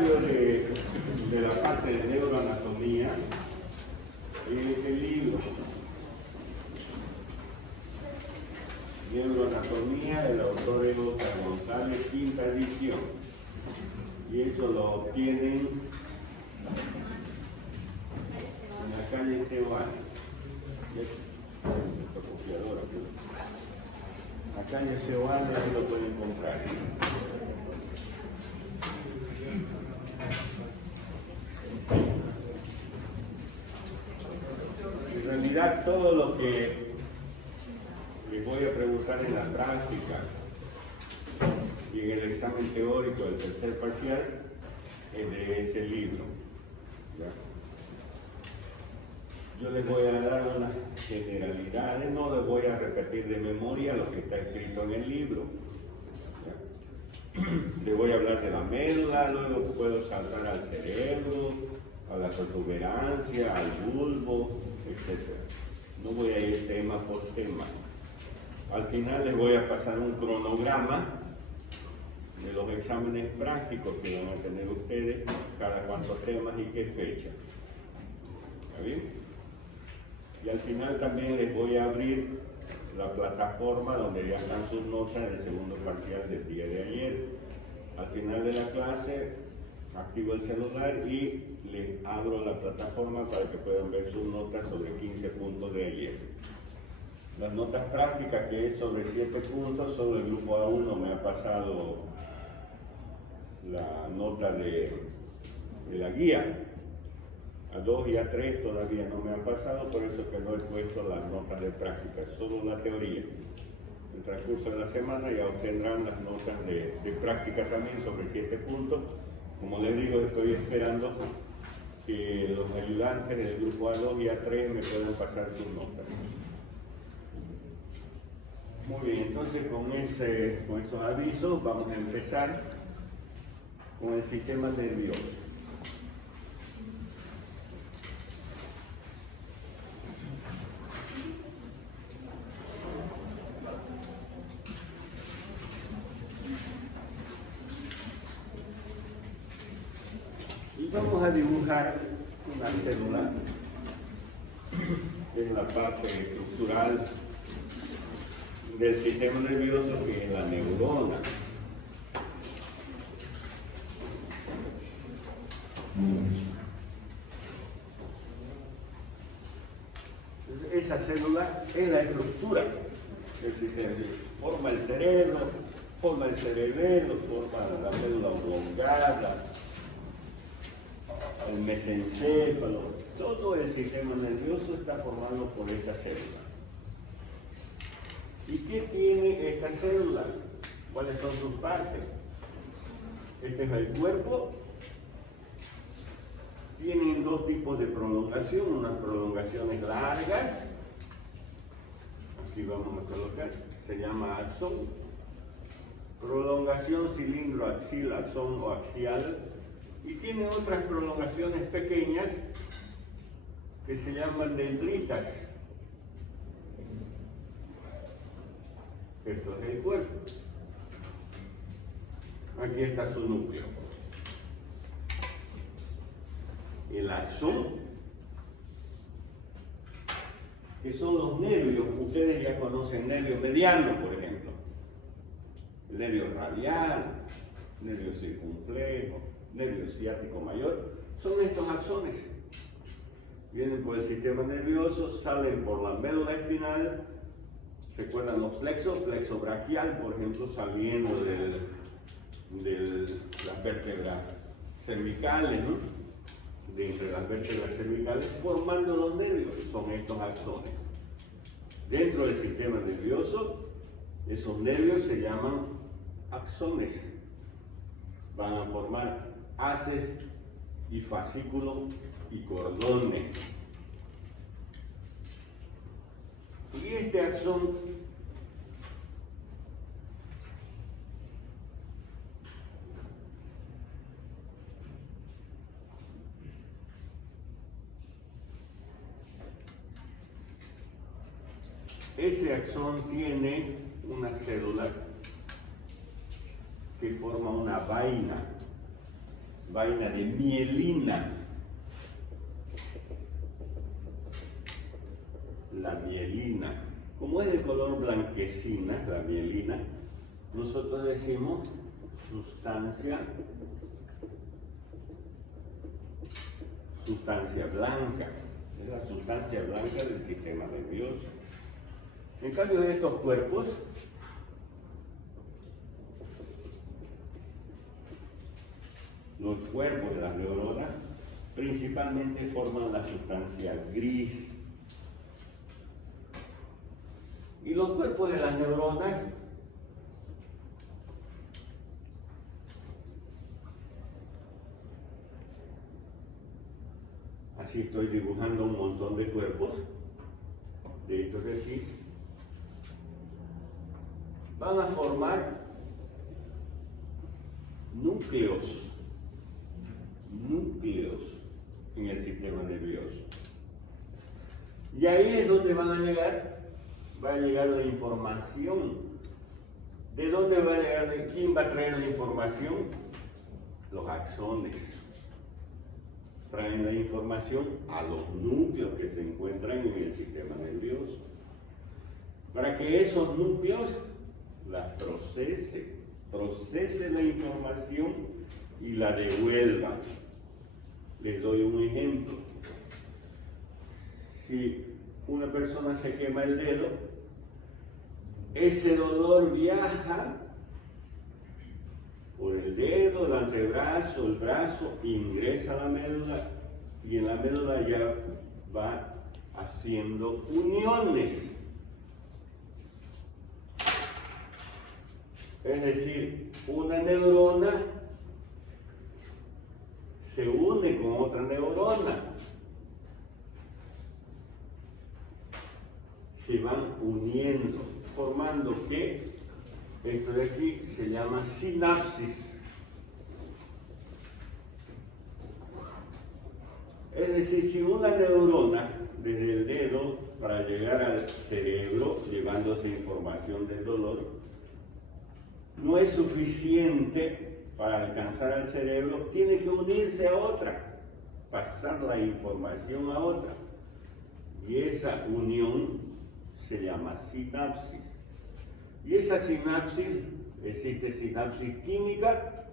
comentario de la parte de neuroanatomía, el libro Neuroanatomía, el autor es Oscar González, quinta edición, y eso lo obtienen en la calle Ceoane. La calle Ceoane, ahí lo pueden comprar. En realidad, todo lo que les voy a preguntar en la práctica y en el examen teórico del tercer parcial es de ese libro. ¿Ya? Yo les voy a dar unas generalidades, no les voy a repetir de memoria lo que está escrito en el libro. ¿Ya? Les voy a hablar de la médula, luego puedo saltar al cerebro, a la protuberancia, al bulbo, etc. No voy a ir tema por tema. Al final les voy a pasar un cronograma de los exámenes prácticos que van a tener ustedes, cada cuántos temas y qué fecha. ¿Está bien? Y al final también les voy a abrir la plataforma donde ya están sus notas del segundo parcial del día de ayer. Al final de la clase activo el celular y les abro la plataforma para que puedan ver sus notas sobre 15 puntos de ayer. Las notas prácticas, que es sobre 7 puntos, solo el grupo A1 me ha pasado la nota de la guía. A2 y A3 todavía no me han pasado, por eso que no he puesto las notas de práctica, solo la teoría. En el transcurso de la semana ya obtendrán las notas de práctica también sobre 7 puntos. Como les digo, estoy esperando que los ayudantes del grupo A2 y A3 me puedan pasar sus notas. Muy bien, entonces con esos avisos vamos a empezar con el sistema nervioso. Y vamos a dibujar una célula en la parte estructural del sistema nervioso, que es la neurona. Esa célula es la estructura del sistema nervioso. Forma el cerebro, forma el cerebelo, forma la médula oblongada, el mesencéfalo. Todo el sistema nervioso está formado por esa célula. ¿Y qué tiene esta célula? ¿Cuáles son sus partes? Este es el cuerpo. Tienen dos tipos de prolongación, unas prolongaciones largas, aquí vamos a colocar, se llama axón, prolongación cilindro axil, axón o axial, y tiene otras prolongaciones pequeñas que se llaman dendritas. Esto es el cuerpo. Aquí está su núcleo. El axón, que son los nervios. Ustedes ya conocen nervio mediano, por ejemplo. El nervio radial, nervio circunflejo, nervio ciático mayor. Son estos axones. Vienen por el sistema nervioso, salen por la médula espinal. ¿Recuerdan los plexos? Plexo braquial, por ejemplo, saliendo de las vértebras cervicales, ¿no? De entre las vértebras cervicales, formando los nervios, son estos axones. Dentro del sistema nervioso, esos nervios se llaman axones. Van a formar haces y fascículos y cordones. Y este axón tiene una célula que forma una vaina. vaina de mielina. La mielina, como es de color blanquecina, la mielina, nosotros decimos sustancia blanca, es la sustancia blanca del sistema nervioso. En cambio de estos cuerpos, los cuerpos de las neuronas principalmente forman la sustancia gris. Y los cuerpos de las neuronas así estoy dibujando un montón de cuerpos de estos de aquí, van a formar núcleos en el sistema nervioso. Y ahí es donde va a llegar la información. ¿De dónde va a llegar? ¿Quién va a traer la información? Los axones. Traen la información a los núcleos que se encuentran en el sistema nervioso. Para que esos núcleos las procese la información y la devuelvan. Les doy un ejemplo. Si una persona se quema el dedo, ese dolor viaja por el dedo, el antebrazo, el brazo, ingresa a la médula y en la médula ya va haciendo uniones. Es decir, una neurona se une con otra neurona. Se van uniendo, formando que esto de aquí se llama sinapsis. Es decir, si una neurona desde el dedo para llegar al cerebro, llevándose información del dolor, no es suficiente para alcanzar al cerebro, tiene que unirse a otra, pasar la información a otra. Y esa unión se llama sinapsis. Y esa sinapsis, existe sinapsis química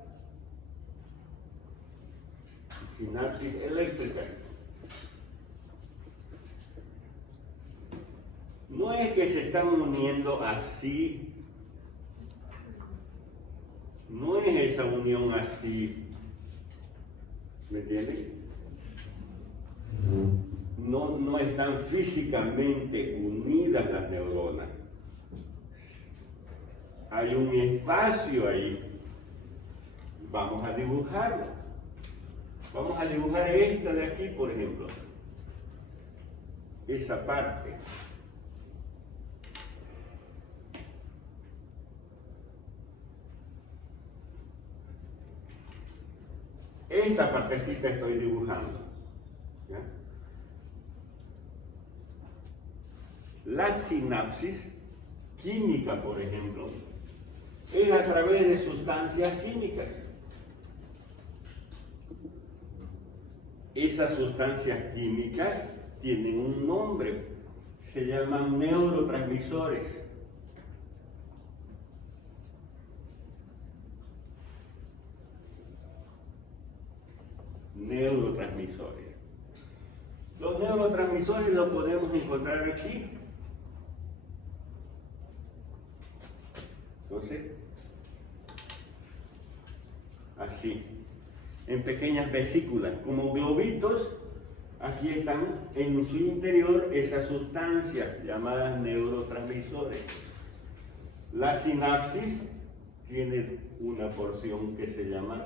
y sinapsis eléctricas. No es que se están uniendo así, no es esa unión así, ¿me entienden? No están físicamente unidas las neuronas. Hay un espacio ahí. Vamos a dibujarlo. Vamos a dibujar esta de aquí, por ejemplo. Esa parte. Esa partecita estoy dibujando. ¿Ya? La sinapsis química, por ejemplo, es a través de sustancias químicas. Esas sustancias químicas tienen un nombre, se llaman neurotransmisores. Neurotransmisores. Los neurotransmisores los podemos encontrar aquí. Entonces, así, en pequeñas vesículas, como globitos, aquí están en su interior esas sustancias llamadas neurotransmisores. La sinapsis tiene una porción que se llama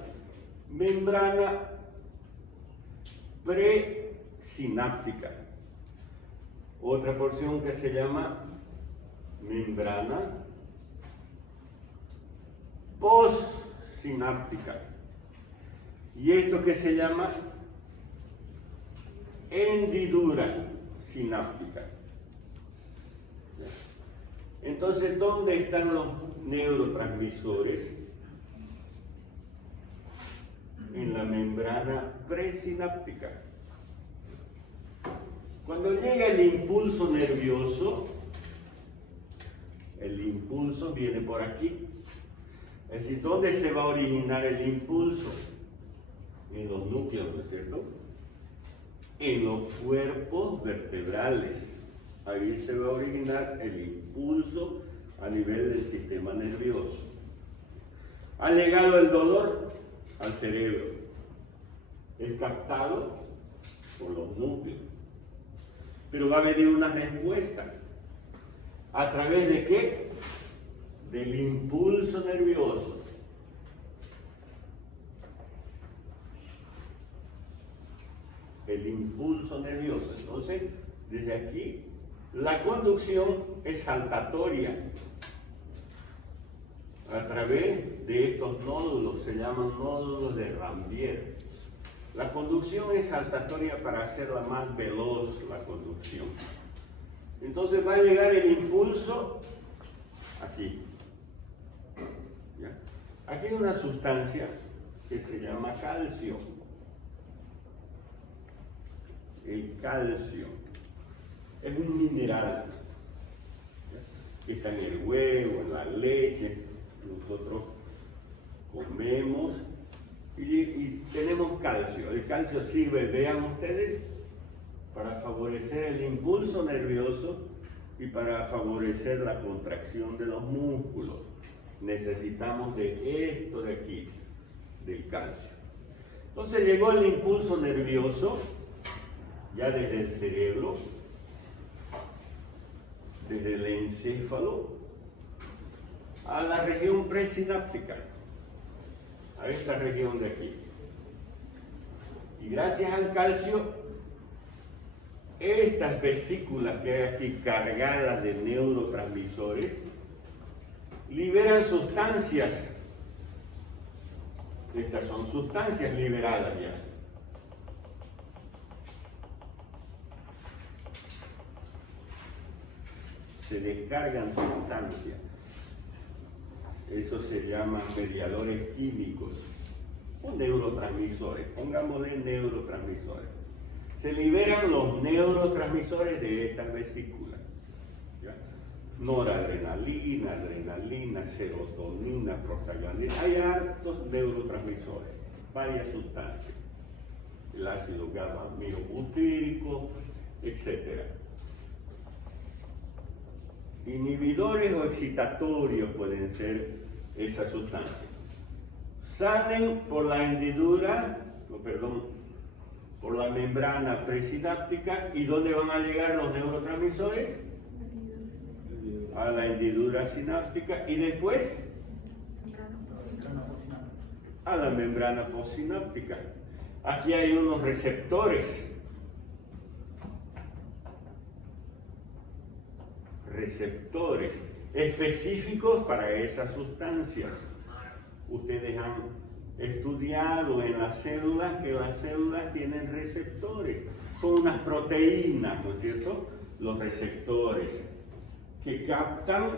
membrana presináptica, otra porción que se llama membrana postsináptica, y esto que se llama hendidura sináptica. Entonces, ¿dónde están los neurotransmisores? en la membrana presináptica. Cuando llega el impulso nervioso, el impulso viene por aquí. Es decir, ¿dónde se va a originar el impulso? En los núcleos, ¿no es cierto? En los cuerpos vertebrales. Ahí se va a originar el impulso a nivel del sistema nervioso. Ha llegado el dolor al cerebro. Es captado por los núcleos. Pero va a venir una respuesta. ¿A través de qué? Del impulso nervioso. El impulso nervioso. Entonces, desde aquí, la conducción es saltatoria. A través de estos nódulos, se llaman nódulos de Rambier. La conducción es saltatoria para hacerla más veloz, la conducción. Entonces va a llegar el impulso aquí. ¿Ya? Aquí hay una sustancia que se llama calcio. El calcio es un mineral, ¿ya? Que está en el huevo, en la leche. Nosotros comemos y tenemos calcio. El calcio sirve, vean ustedes, para favorecer el impulso nervioso y para favorecer la contracción de los músculos. Necesitamos de esto de aquí, del calcio. Entonces llegó el impulso nervioso, ya desde el cerebro, desde el encéfalo, a la región presináptica, a esta región de aquí. Y gracias al calcio, estas vesículas que hay aquí cargadas de neurotransmisores liberan sustancias. Estas son sustancias liberadas ya. Se descargan sustancias. Eso se llaman mediadores químicos o neurotransmisores. Pongámosle neurotransmisores. Se liberan los neurotransmisores de estas vesículas. ¿Ya? Noradrenalina, adrenalina, serotonina, prostaglandina. Hay hartos neurotransmisores, varias sustancias. El ácido gamma-aminobutírico, etc. Inhibidores o excitatorios pueden ser esas sustancias. Salen por la hendidura, por la membrana presináptica. ¿Y dónde van a llegar los neurotransmisores? A la hendidura sináptica y después a la membrana postsináptica. Aquí hay unos receptores. Receptores específicos para esas sustancias. Ustedes han estudiado en las células que las células tienen receptores. Son unas proteínas, ¿no es cierto? Los receptores que captan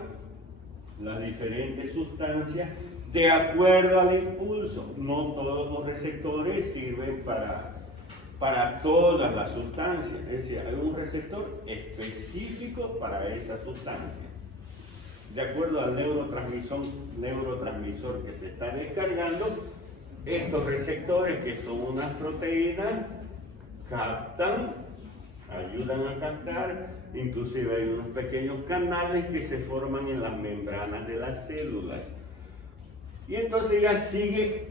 las diferentes sustancias de acuerdo al impulso. No todos los receptores sirven para todas las sustancias. Es decir, hay un receptor específico para esa sustancia. De acuerdo al neurotransmisor que se está descargando, estos receptores, que son unas proteínas, captan, ayudan a captar, inclusive hay unos pequeños canales que se forman en las membranas de las células. Y entonces ya sigue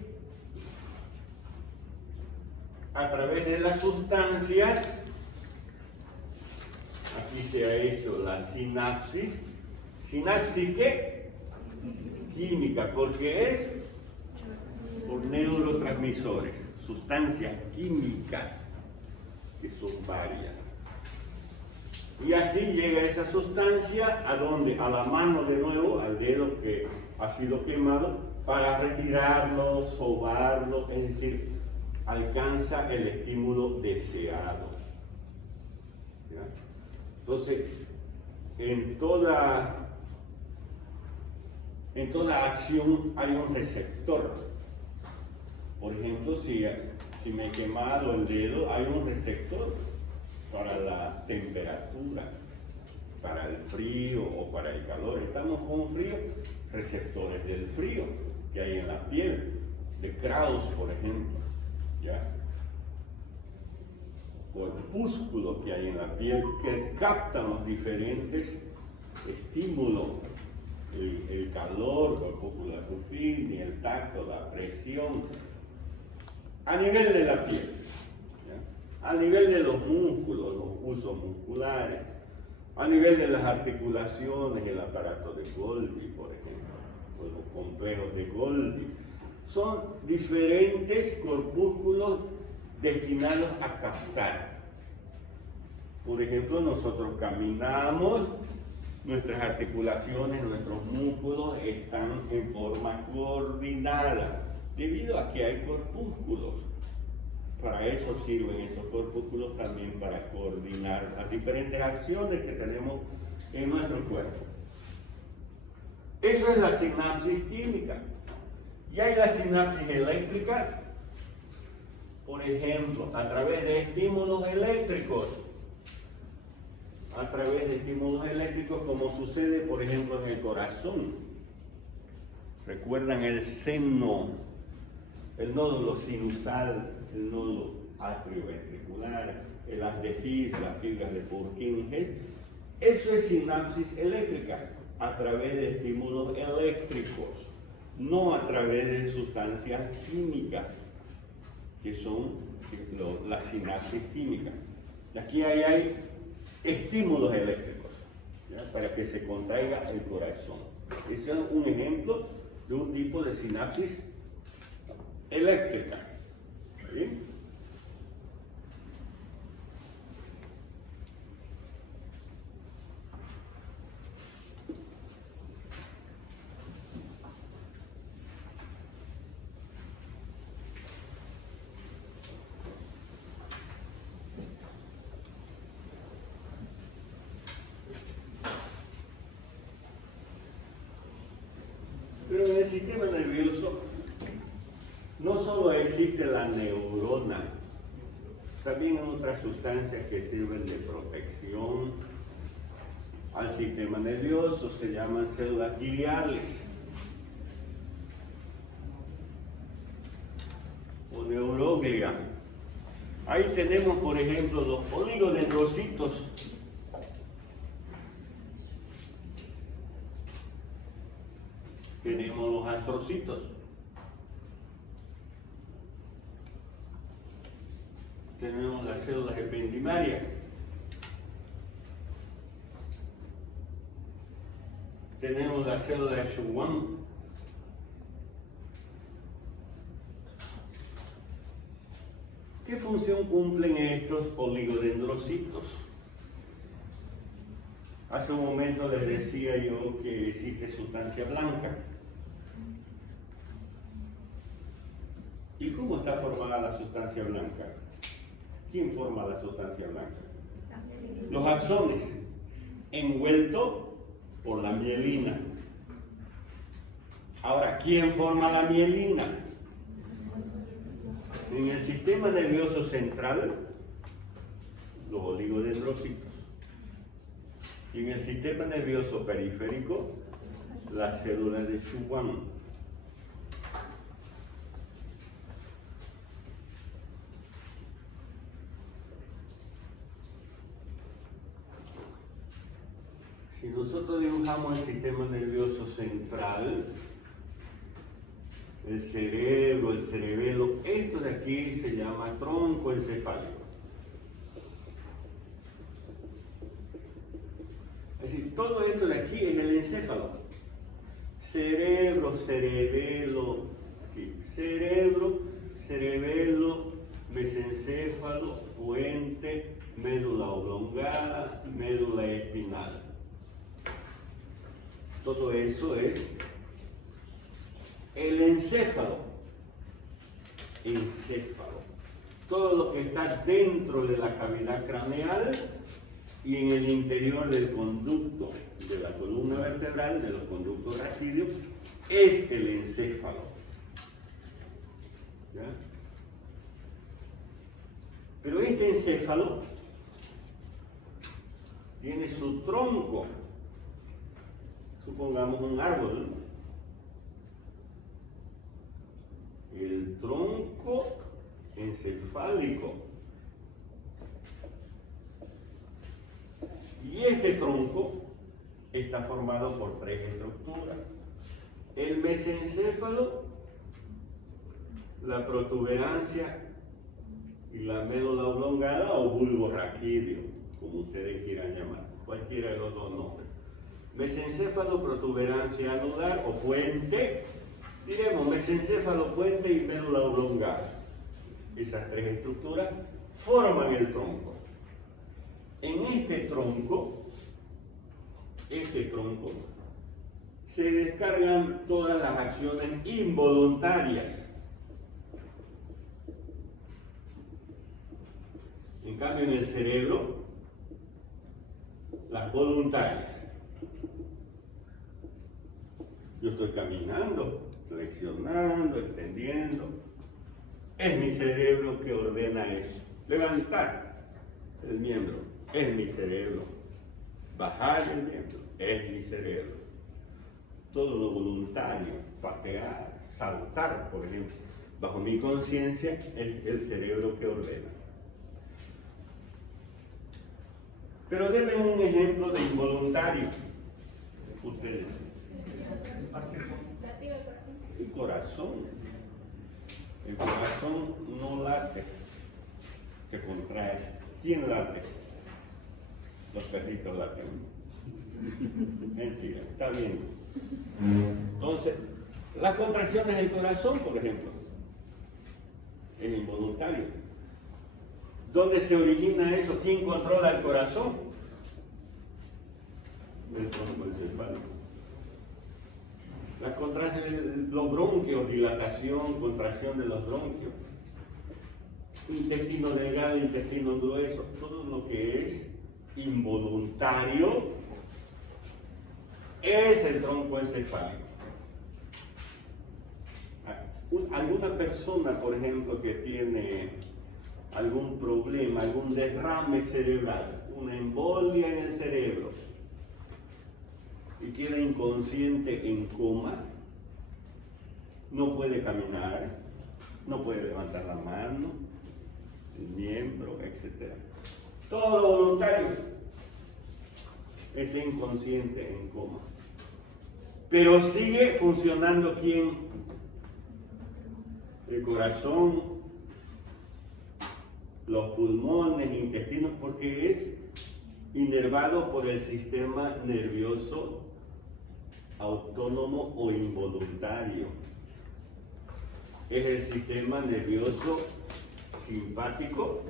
a través de las sustancias. Aquí se ha hecho la sinapsis. ¿Sinapsis qué? Química, porque es por neurotransmisores, sustancias químicas, que son varias. Y así llega esa sustancia a donde, a la mano de nuevo, al dedo que ha sido quemado, para retirarlo, sobarlo, es decir, alcanza el estímulo deseado. ¿Ya? Entonces, en toda acción hay un receptor. Por ejemplo, si me he quemado el dedo, hay un receptor para la temperatura, para el frío o para el calor. Estamos con frío, receptores del frío que hay en la piel, de Krauss, por ejemplo, ¿ya? Corpúsculos que hay en la piel que captan los diferentes estímulos, el calor, corpúsculo Ruffini, el tacto, la presión, a nivel de la piel, ¿ya? A nivel de los músculos, los usos musculares, a nivel de las articulaciones, el aparato de Golgi, por ejemplo, o los complejos de Golgi. Son diferentes corpúsculos destinados a captar. Por ejemplo, nosotros caminamos, nuestras articulaciones, nuestros músculos están en forma coordinada, debido a que hay corpúsculos. Para eso sirven esos corpúsculos también, para coordinar las diferentes acciones que tenemos en nuestro cuerpo. Eso es la sinapsis química. Y hay la sinapsis eléctrica, por ejemplo, a través de estímulos eléctricos. A través de estímulos eléctricos, como sucede, por ejemplo, en el corazón. ¿Recuerdan el seno, el nódulo sinusal, el nódulo atrioventricular, el haz de His, las fibras de Purkinje? Eso es sinapsis eléctrica, a través de estímulos eléctricos, no a través de sustancias químicas, que son las sinapsis químicas. Aquí hay estímulos eléctricos, ¿ya? Para que se contraiga el corazón. Ese es un ejemplo de un tipo de sinapsis eléctrica. ¿Sí? Pero en el sistema nervioso no solo existe la neurona, también hay otras sustancias que sirven de protección al sistema nervioso, se llaman células gliales o neuroglia. Ahí tenemos, por ejemplo, los oligodendrocitos. Tenemos los astrocitos. Tenemos las células ependimarias. Tenemos la célula de Schwann. ¿Qué función cumplen estos oligodendrocitos? Hace un momento les decía yo que existe sustancia blanca. ¿Y cómo está formada la sustancia blanca? ¿Quién forma la sustancia blanca? Los axones, envueltos por la mielina. Ahora, ¿quién forma la mielina? En el sistema nervioso central, los oligodendrocitos. Y en el sistema nervioso periférico, las células de Schwann. Si nosotros dibujamos el sistema nervioso central, el cerebro, el cerebelo, esto de aquí se llama tronco encefálico. Es decir, todo esto de aquí es el encéfalo. Cerebro, cerebelo, cerebro, cerebelo, mesencéfalo, puente, médula oblongada, médula espinal. Todo eso es el encéfalo. Encéfalo. Todo lo que está dentro de la cavidad craneal y en el interior del conducto de la columna vertebral, de los conductos raquídeos, es el encéfalo. ¿Ya? Pero este encéfalo tiene su tronco, supongamos un árbol, el tronco encefálico. Y este tronco está formado por tres estructuras: el mesencéfalo, la protuberancia y la médula oblongada o bulbo raquídeo, como ustedes quieran llamar, cualquiera de los dos nombres. Mesencéfalo, protuberancia anular o puente, diremos mesencéfalo, puente y médula oblongada. Esas tres estructuras forman el tronco. En este tronco se descargan todas las acciones involuntarias. En cambio, en el cerebro, las voluntarias. Yo estoy caminando, flexionando, extendiendo. Es mi cerebro que ordena eso. Levantar el miembro, es mi cerebro. Bajar el miembro, es mi cerebro. Todo lo voluntario, patear, saltar, por ejemplo, bajo mi conciencia, es el cerebro que ordena. Pero denme un ejemplo de involuntario. Ustedes. El corazón. El corazón no late, se contrae. ¿Quién late? Los perritos laten. Mentira, está bien. Entonces, las contracciones del corazón, por ejemplo, es involuntario. ¿Dónde se origina eso? ¿Quién controla el corazón? El tronco encefálico. Las contracciones, los bronquios, dilatación, contracción de los bronquios, intestino delgado, intestino grueso, todo lo que es involuntario es el tronco encefálico. Alguna persona, por ejemplo, que tiene algún problema, algún derrame cerebral, una embolia en el cerebro y queda inconsciente en coma, no puede caminar, no puede levantar la mano, el miembro, etc. Todo lo voluntario está inconsciente en coma. Pero sigue funcionando ¿quién? El corazón, los pulmones, intestinos, porque es inervado por el sistema nervioso autónomo o involuntario. Es el sistema nervioso simpático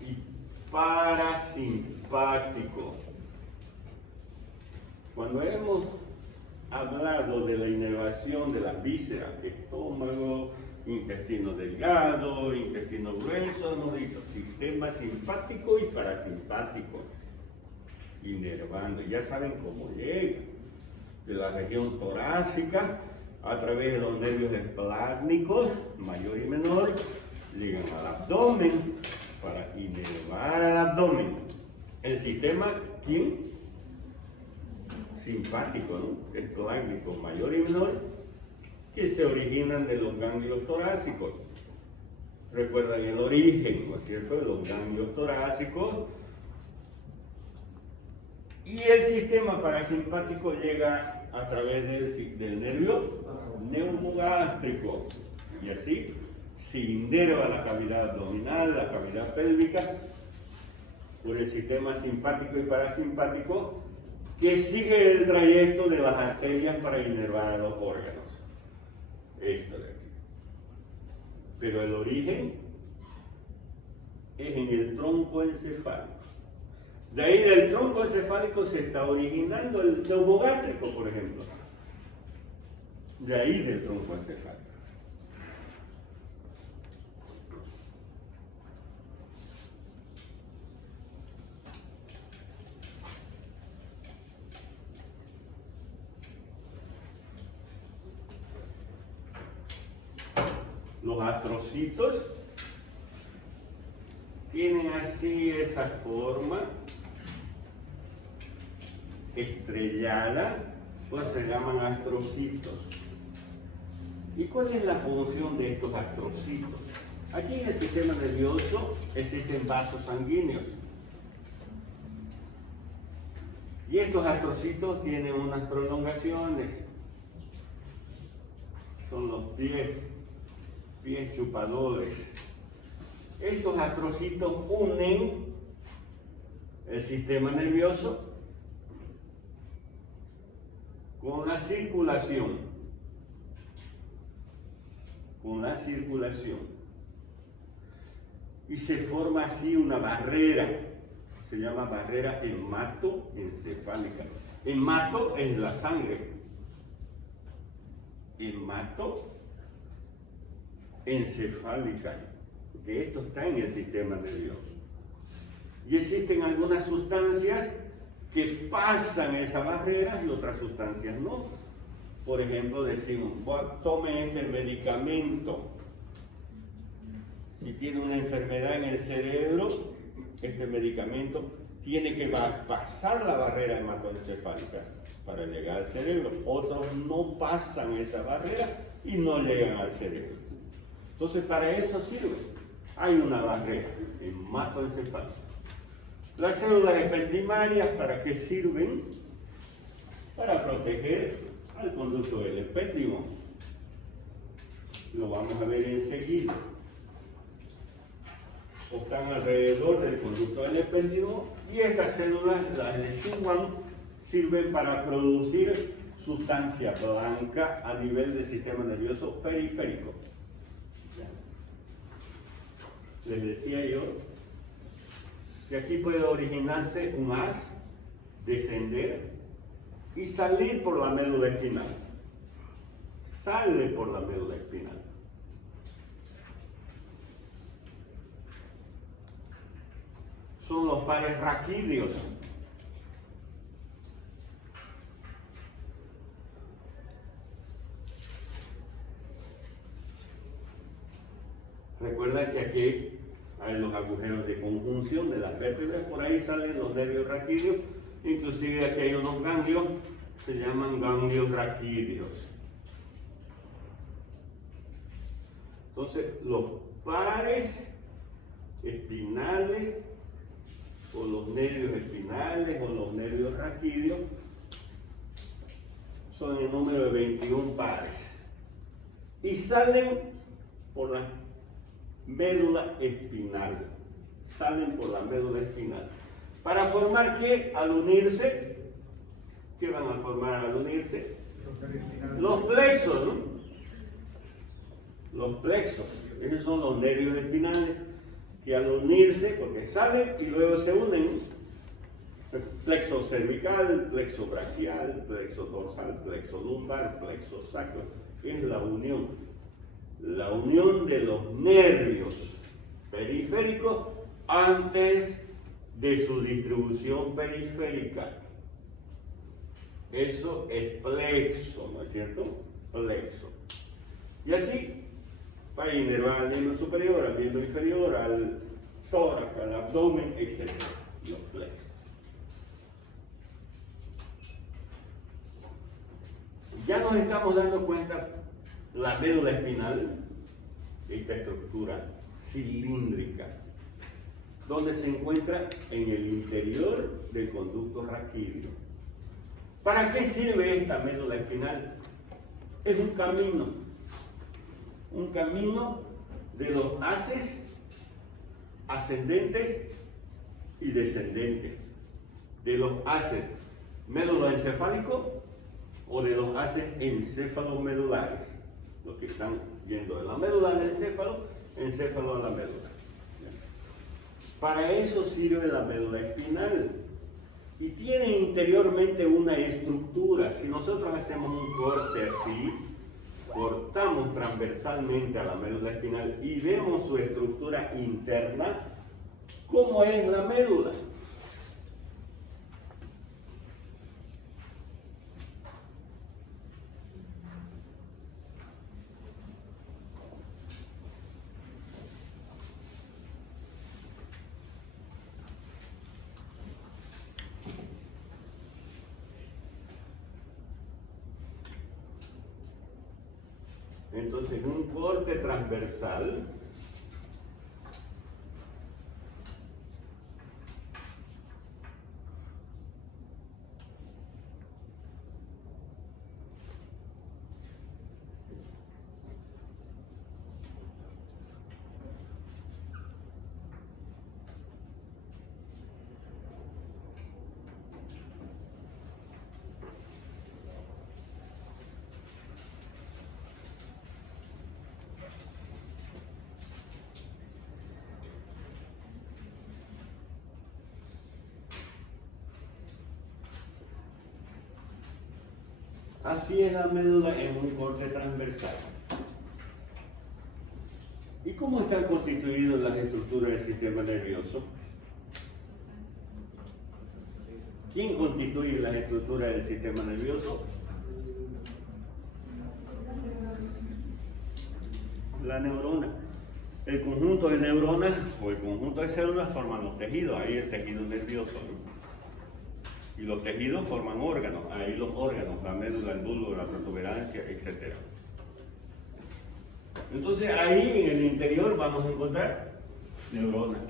y parasimpático. Cuando hemos hablado de la inervación de las vísceras, estómago, intestino delgado, intestino grueso, hemos dicho sistema simpático y parasimpático, inervando. Ya saben cómo llega, de la región torácica, a través de los nervios esplácnicos, mayor y menor, llegan al abdomen para inervar al abdomen. El sistema, ¿quién? Simpático, ¿no? Esplácnico, mayor y menor, que se originan de los ganglios torácicos. Recuerdan el origen, ¿no es cierto?, de los ganglios torácicos. Y el sistema parasimpático llega a través del nervio neumogástrico. Y así se inerva la cavidad abdominal, la cavidad pélvica, por el sistema simpático y parasimpático, que sigue el trayecto de las arterias para inervar a los órganos. Esto de aquí. Pero el origen es en el tronco encefálico. De ahí del tronco encefálico se está originando el neumogástrico, por ejemplo. De ahí del tronco encefálico. Los astrocitos tienen así esa forma estrellada, pues se llaman astrocitos. ¿Y cuál es la función de estos astrocitos? Aquí en el sistema nervioso existen vasos sanguíneos. Y estos astrocitos tienen unas prolongaciones. Son los pies chupadores. Estos astrocitos unen el sistema nervioso con la circulación. Y se forma así una barrera. Se llama barrera hematoencefálica. Hemato es la sangre. Hematoencefálica. Porque esto está en el sistema nervioso. Y existen algunas sustancias que pasan esa barrera y otras sustancias no. Por ejemplo, decimos, tome este medicamento. Si tiene una enfermedad en el cerebro, este medicamento tiene que pasar la barrera hematoencefálica para llegar al cerebro. Otros no pasan esa barrera y no llegan al cerebro. Entonces, para eso sirve. Hay una barrera hematoencefálica. Las células ependimarias, ¿para qué sirven? Para proteger al conducto del epéndimo. Lo vamos a ver enseguida. Están alrededor del conducto del epéndimo y estas células, las de Schwann, sirven para producir sustancia blanca a nivel del sistema nervioso periférico. Les decía yo que aquí puede originarse un haz, descender y salir por la médula espinal. Sale por la médula espinal. Son los pares raquídeos. Recuerda que aquí hay los agujeros de conjunción de las vértebras, por ahí salen los nervios raquídeos, inclusive aquí hay unos ganglios, se llaman ganglios raquídeos. Entonces, los pares espinales, o los nervios espinales, o los nervios raquídeos, son en número de 21 pares. Y salen por la médula espinal. Salen por la médula espinal. ¿Para formar qué? Al unirse. ¿Qué van a formar al unirse? Los plexos, ¿no? Los plexos. Esos son los nervios espinales que al unirse, porque salen y luego se unen, plexo cervical, plexo braquial, plexo dorsal, plexo lumbar, plexo sacro, es la unión de los nervios periféricos antes de su distribución periférica. Eso es plexo, ¿no es cierto? Plexo. Y así va a inervar al miembro superior, al miembro inferior, al tórax, al abdomen, etc. Los plexos. Ya nos estamos dando cuenta, la médula espinal, esta estructura cilíndrica, donde se encuentra en el interior del conducto raquídeo. ¿Para qué sirve esta médula espinal? Es un camino de los haces ascendentes y descendentes, de los haces méduloencefálicos o de los haces encéfalo-medulares, los que están yendo de la médula al encéfalo a la médula. Para eso sirve la médula espinal y tiene interiormente una estructura. Si nosotros hacemos un corte así, cortamos transversalmente a la médula espinal y vemos su estructura interna, ¿cómo es la médula? Entonces, un corte transversal así es la médula en un corte transversal. ¿Y cómo están constituidas las estructuras del sistema nervioso? ¿Quién constituye las estructuras del sistema nervioso? La neurona. El conjunto de neuronas o el conjunto de células forman los tejidos, ahí el tejido nervioso, ¿no? Y los tejidos forman órganos, ahí los órganos, la médula, el bulbo, la protuberancia, etc. Entonces ahí en el interior vamos a encontrar neuronas,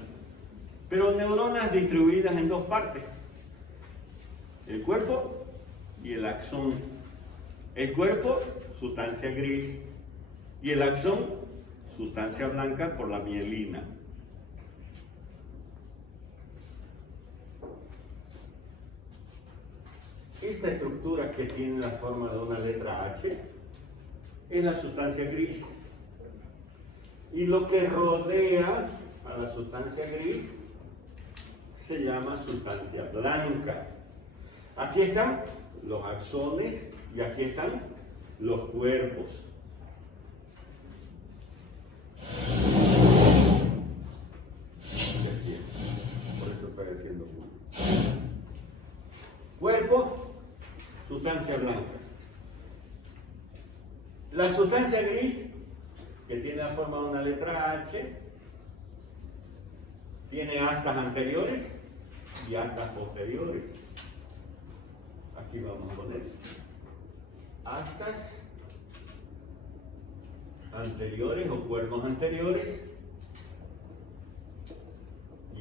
pero neuronas distribuidas en dos partes, el cuerpo y el axón. El cuerpo, sustancia gris, y el axón, sustancia blanca por la mielina. Esta estructura que tiene la forma de una letra H es la sustancia gris. Y lo que rodea a la sustancia gris se llama sustancia blanca. Aquí están los axones y aquí están los cuerpos. Por eso está diciendo cuerpo, sustancia blanca. La sustancia gris, que tiene la forma de una letra H, tiene astas anteriores y astas posteriores. Aquí vamos a poner astas anteriores o cuernos anteriores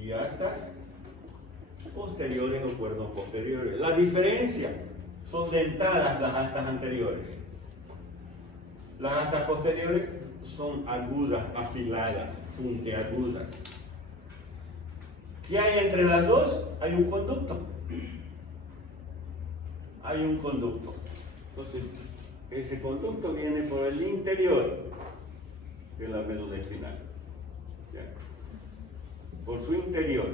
y astas posteriores o cuernos posteriores. La diferencia son dentadas las astas anteriores. Las astas posteriores son agudas, afiladas, puntiagudas. ¿Qué hay entre las dos? Hay un conducto. Hay un conducto. Entonces, ese conducto viene por el interior de la médula espinal. ¿Ya? Por su interior.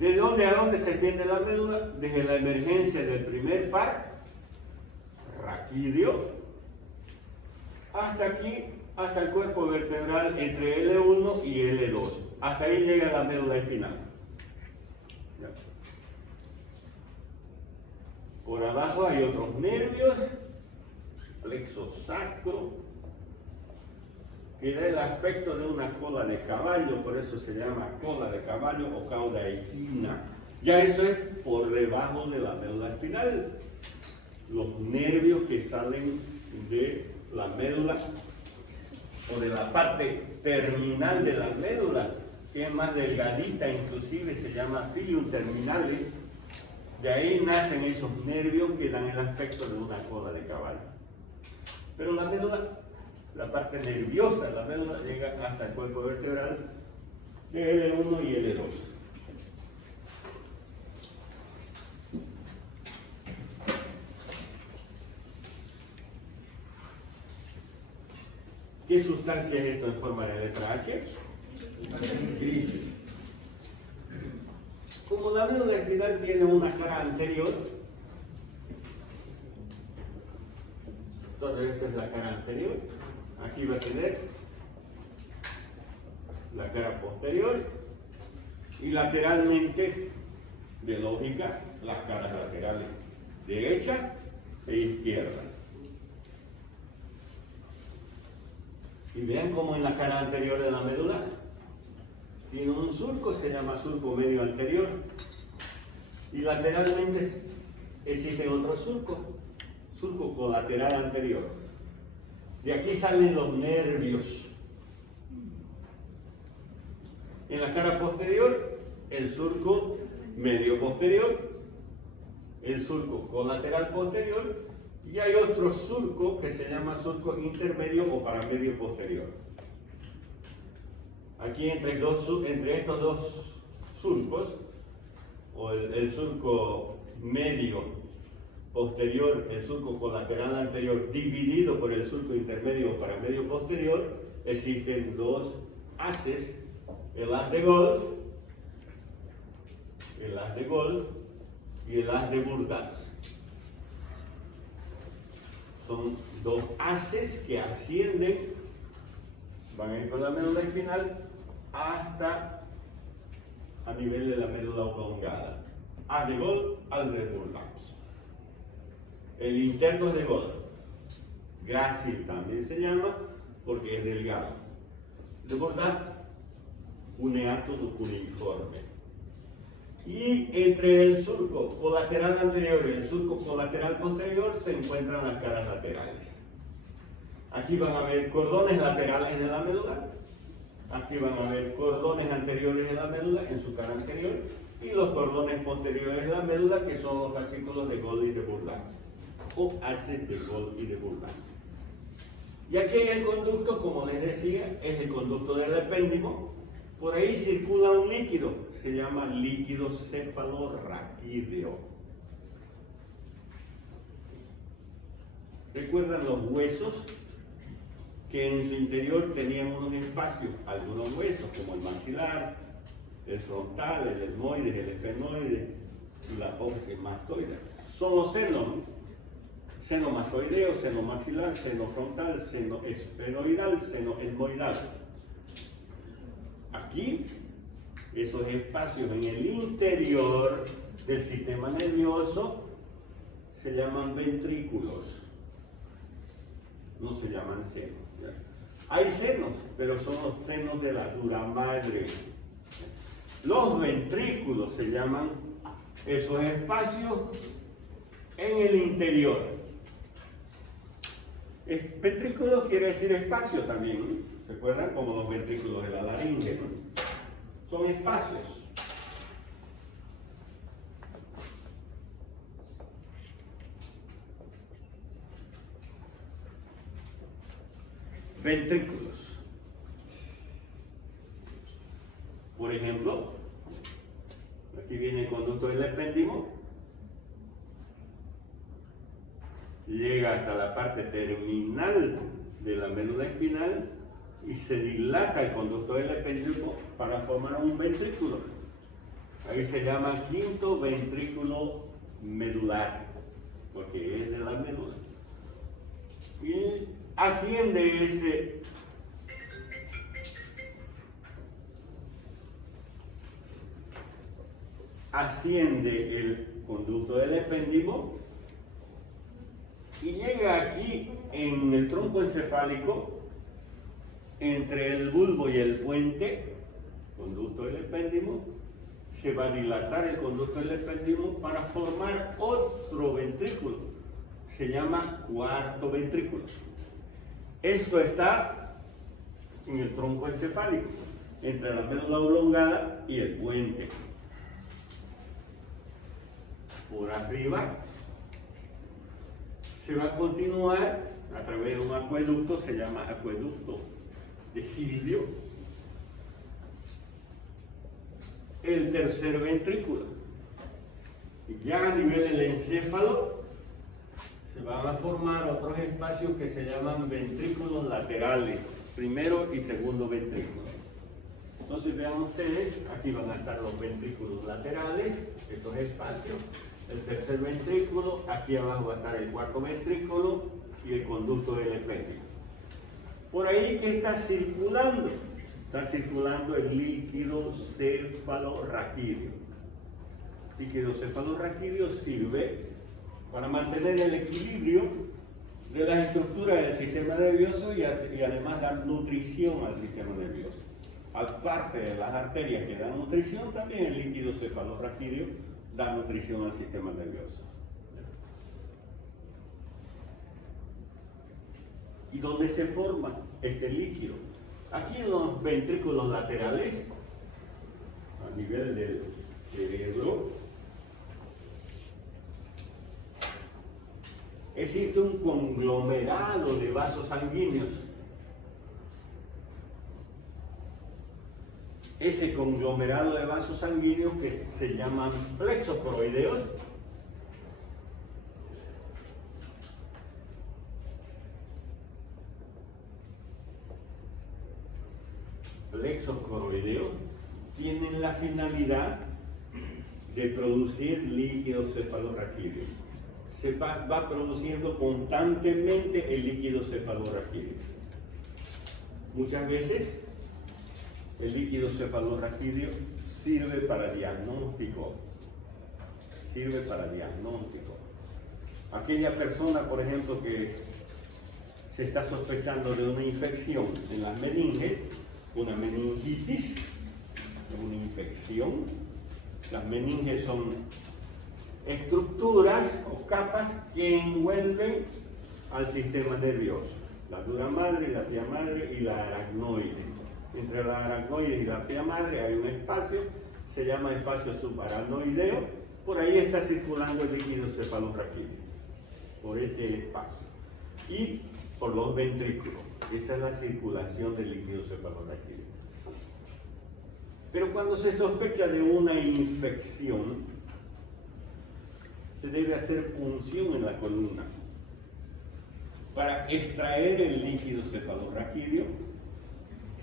¿De dónde a dónde se extiende la médula? Desde la emergencia del primer par raquídeo hasta aquí, hasta el cuerpo vertebral entre L1 y L2. Hasta ahí llega la médula espinal. ¿Ya? Por abajo hay otros nervios, plexo sacro, que da el aspecto de una cola de caballo, por eso se llama cola de caballo o cauda equina. Ya eso es por debajo de la médula espinal. Los nervios que salen de la médula o de la parte terminal de la médula, que es más delgadita, inclusive se llama filium terminale. De ahí nacen esos nervios que dan el aspecto de una cola de caballo. Pero la médula, la parte nerviosa de la médula, llega hasta el cuerpo vertebral de L1 y L2. ¿Qué sustancia es esto en forma de letra H? Gris. Como la médula espinal tiene una cara anterior, entonces esta es la cara anterior, aquí va a tener la cara posterior y lateralmente, de lógica, las caras laterales, derecha e izquierda. Y vean cómo en la cara anterior de la médula tiene un surco, se llama surco medio anterior, y lateralmente existe otro surco, surco colateral anterior. De aquí salen los nervios. En la cara posterior, el surco medio posterior, el surco colateral posterior, y hay otro surco que se llama surco intermedio o paramedio posterior. Aquí entre estos dos surcos, o el surco medio posterior, el surco colateral anterior, dividido por el surco intermedio o paramedio posterior, existen dos haces, el haz de golf y el haz de Burdach. Son dos haces que ascienden, van a ir por la médula espinal hasta a nivel de la médula oblongada. Haz de golf, haz de Burdach. El interno es de golf. Grácil también se llama porque es delgado. De Burdach, cuneato o cuneiforme. Y entre el surco colateral anterior y el surco colateral posterior se encuentran las caras laterales. Aquí van a ver cordones laterales de la médula, aquí van a ver cordones anteriores de la médula en su cara anterior, y los cordones posteriores de la médula, que son los fascículos de Gold y de Burdach, o haces de Gold y de Burdach. Y aquí el conducto, como les decía, es el conducto del epéndimo. Por ahí circula un líquido, se llama líquido cefalorraquídeo. ¿Recuerdan los huesos? Que en su interior tenían unos espacios, algunos huesos, como el maxilar, el frontal, el etmoides, el esfenoide y la apófisis mastoide. Son los senos, ¿no? Seno mastoideo, seno maxilar, seno frontal, seno esfenoidal, seno etmoidal. Aquí, esos espacios en el interior del sistema nervioso se llaman ventrículos, no se llaman senos. Hay senos, pero son los senos de la dura madre. Los ventrículos se llaman esos espacios en el interior. Ventrículo quiere decir espacio también, ¿no? ¿Recuerdan? Como los ventrículos de la laringe, ¿no? Son espacios. Ventrículos. Por ejemplo, aquí viene el conducto del epéndimo, llega hasta la parte terminal de la médula espinal y se dilata el conducto del epéndimo para formar un ventrículo. Ahí se llama quinto ventrículo medular, porque es de la médula. Y asciende el conducto del epéndimo y llega aquí en el tronco encefálico, entre el bulbo y el puente, conducto del epéndimo, se va a dilatar el conducto del epéndimo para formar otro ventrículo. Se llama cuarto ventrículo. Esto está en el tronco encefálico, entre la médula oblongada y el puente. Por arriba se va a continuar a través de un acueducto, se llama acueducto de Silvio, el tercer ventrículo. Y ya a nivel del encéfalo se van a formar otros espacios que se llaman ventrículos laterales, primero y segundo ventrículo. Entonces vean ustedes, aquí van a estar los ventrículos laterales, estos espacios, el tercer ventrículo, aquí abajo va a estar el cuarto ventrículo y el conducto del epéndimo. Por ahí, ¿qué está circulando? Está circulando el líquido cefalorraquídeo. El líquido cefalorraquídeo sirve para mantener el equilibrio de las estructuras del sistema nervioso y además dar nutrición al sistema nervioso. Aparte de las arterias que dan nutrición, también el líquido cefalorraquídeo da nutrición al sistema nervioso. ¿Y dónde se forma este líquido? Aquí en los ventrículos laterales, a nivel del cerebro, existe un conglomerado de vasos sanguíneos. Ese conglomerado de vasos sanguíneos que se llaman plexos coroideos, tienen la finalidad de producir líquido cefalorraquídeo. Se va produciendo constantemente el líquido cefalorraquídeo. Muchas veces el líquido cefalorraquídeo sirve para diagnóstico. Aquella persona, por ejemplo, que se está sospechando de una infección en las meninges, una meningitis, una infección. Las meninges son estructuras o capas que envuelven al sistema nervioso. La dura madre, la pia madre y la aracnoide. Entre la aracnoide y la pia madre hay un espacio, se llama espacio subaracnoideo. Por ahí está circulando el líquido cefalorraquídeo, por ese espacio. Y por los ventrículos. Esa es la circulación del líquido cefalorraquídeo. Pero cuando se sospecha de una infección, se debe hacer punción en la columna para extraer el líquido cefalorraquídeo.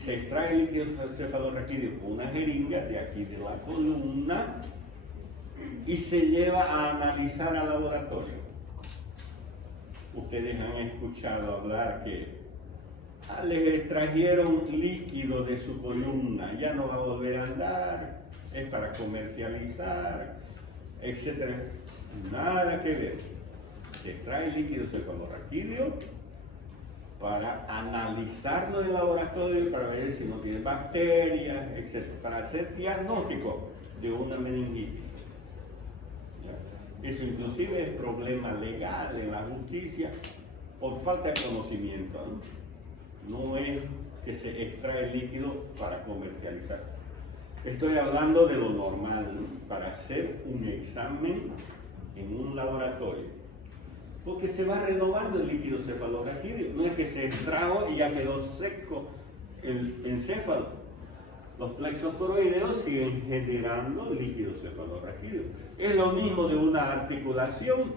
Se extrae el líquido cefalorraquídeo con una jeringa de aquí de la columna y se lleva a analizar al laboratorio. Ustedes han escuchado hablar que les extrajeron líquido de su columna, ya no va a volver a andar, es para comercializar, etc. Nada que ver. Se extrae líquido cefalorraquídeo para analizarlo en el laboratorio para ver si no tiene bacterias, etc. Para hacer diagnóstico de una meningitis. Eso inclusive es problema legal en la justicia por falta de conocimiento. No es que se extrae el líquido para comercializar. Estoy hablando de lo normal, ¿no? Para hacer un examen en un laboratorio. Porque se va renovando el líquido cefalorraquídeo. No es que se extrajo y ya quedó seco el encéfalo. Los plexos coroideos siguen generando líquido cefalorraquídeo. Es lo mismo de una articulación.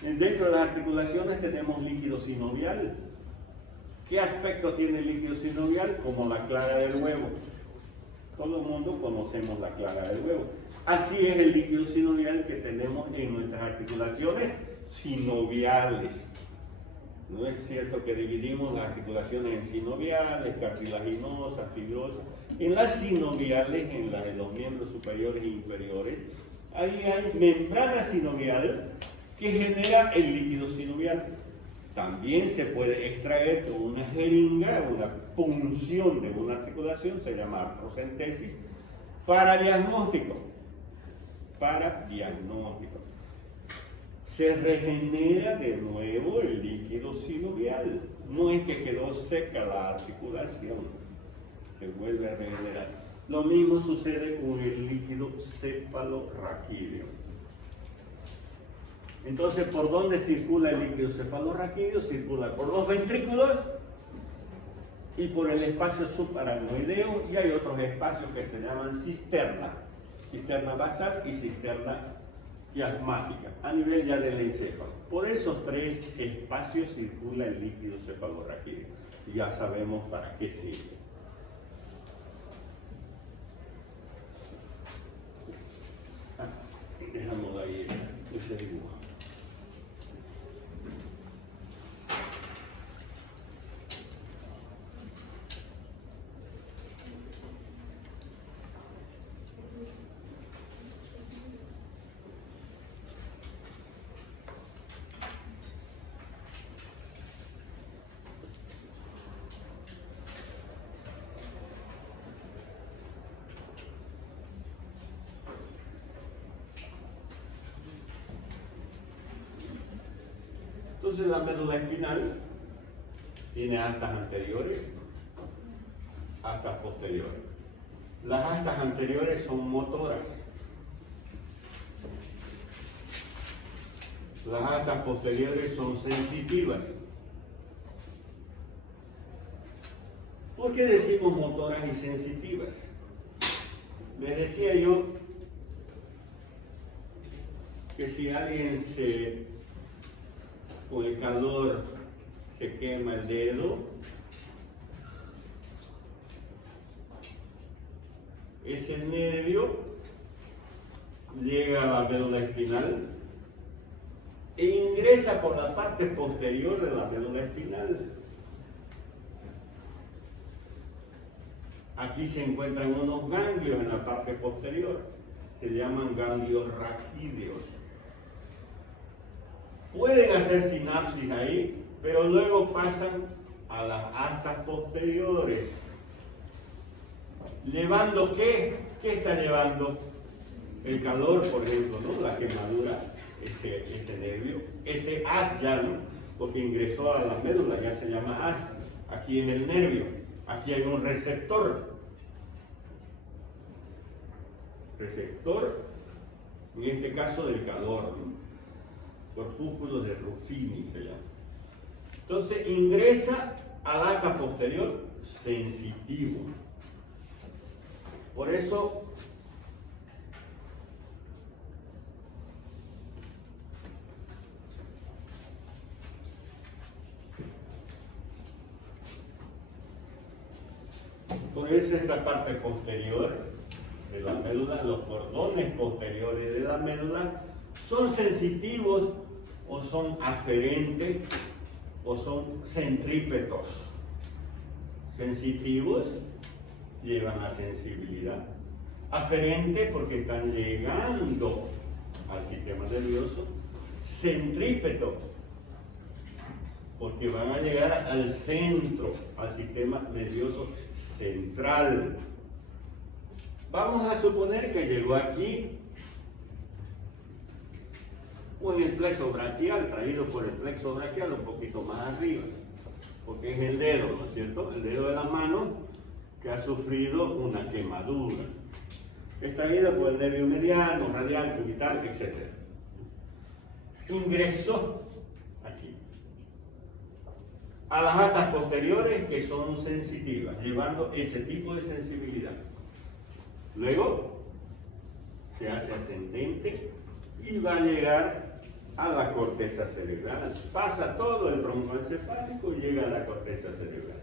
Dentro de las articulaciones tenemos líquido sinovial. ¿Qué aspecto tiene el líquido sinovial? Como la clara del huevo. Todo el mundo conocemos la clara del huevo. Así es el líquido sinovial que tenemos en nuestras articulaciones sinoviales. No es cierto que dividimos las articulaciones en sinoviales, cartilaginosas, fibrosas. En las sinoviales, en las de los miembros superiores e inferiores, ahí hay membrana sinovial que genera el líquido sinovial. También se puede extraer con una jeringa, una punción de una articulación, se llama artrocentesis, para diagnóstico. Se regenera de nuevo el líquido sinovial. No es que quedó seca la articulación, se vuelve a regenerar. Lo mismo sucede con el líquido cefalorraquídeo. Entonces, ¿por dónde circula el líquido cefalorraquídeo? Circula por los ventrículos y por el espacio subaracnoideo, y hay otros espacios que se llaman cisterna basal y cisterna chiasmática, a nivel ya del encéfalo. Por esos tres espacios circula el líquido cefalorraquídeo. Ya sabemos para qué sirve. Dejamos ahí ese dibujo. Entonces la médula espinal Tiene astas anteriores, astas posteriores. Las astas anteriores son motoras. Las astas posteriores son sensitivas. ¿Por qué decimos motoras y sensitivas? Les decía yo que si alguien con el calor se quema el dedo, ese nervio llega a la médula espinal e ingresa por la parte posterior de la médula espinal. Aquí se encuentran unos ganglios en la parte posterior, se llaman ganglios raquídeos. Pueden hacer sinapsis ahí, pero luego pasan a las astas posteriores. ¿Llevando qué? ¿Qué está llevando? El calor, por ejemplo, ¿no? La quemadura, ese nervio, ese haz ya, ¿no? Porque ingresó a la médula, ya se llama haz. Aquí en el nervio, aquí hay un receptor. Receptor, en este caso del calor, ¿no? Corpúsculo de Ruffini se llama. Entonces ingresa al asta posterior sensitivo. Por eso esta parte posterior de la médula, los cordones posteriores de la médula, son sensitivos o son aferentes o son centrípetos. Sensitivos llevan a sensibilidad. Aferente porque están llegando al sistema nervioso. Centrípeto porque van a llegar al centro, al sistema nervioso central. Vamos a suponer que llegó aquí con el plexo braquial, traído por el plexo braquial un poquito más arriba, porque es el dedo, ¿no es cierto? El dedo de la mano que ha sufrido una quemadura. Es traído por el nervio mediano, radial, cubital, etc. Ingresó aquí a las astas posteriores que son sensitivas, llevando ese tipo de sensibilidad. Luego se hace ascendente y va a llegar a la corteza cerebral. Pasa todo el tronco encefálico y llega a la corteza cerebral.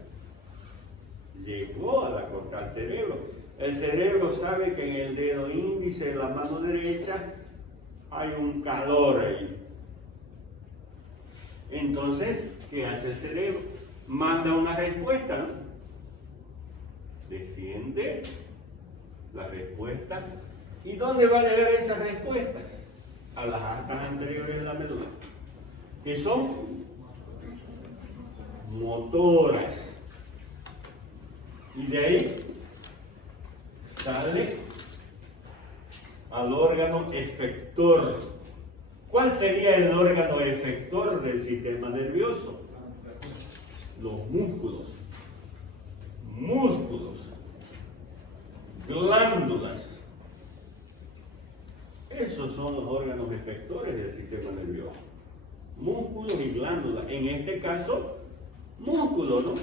Llegó a la corteza al cerebro. El cerebro sabe que en el dedo índice de la mano derecha hay un calor ahí. Entonces, ¿qué hace el cerebro? Manda una respuesta, ¿no? Desciende la respuesta. ¿Y dónde va a llegar esa respuesta? A las astas anteriores de la médula, que son motoras. Y de ahí sale al órgano efector. ¿Cuál sería el órgano efector del sistema nervioso? Los músculos. Músculos. Glándulas. Esos son los órganos efectores del sistema nervioso. Músculos y glándulas. En este caso, músculo, ¿no?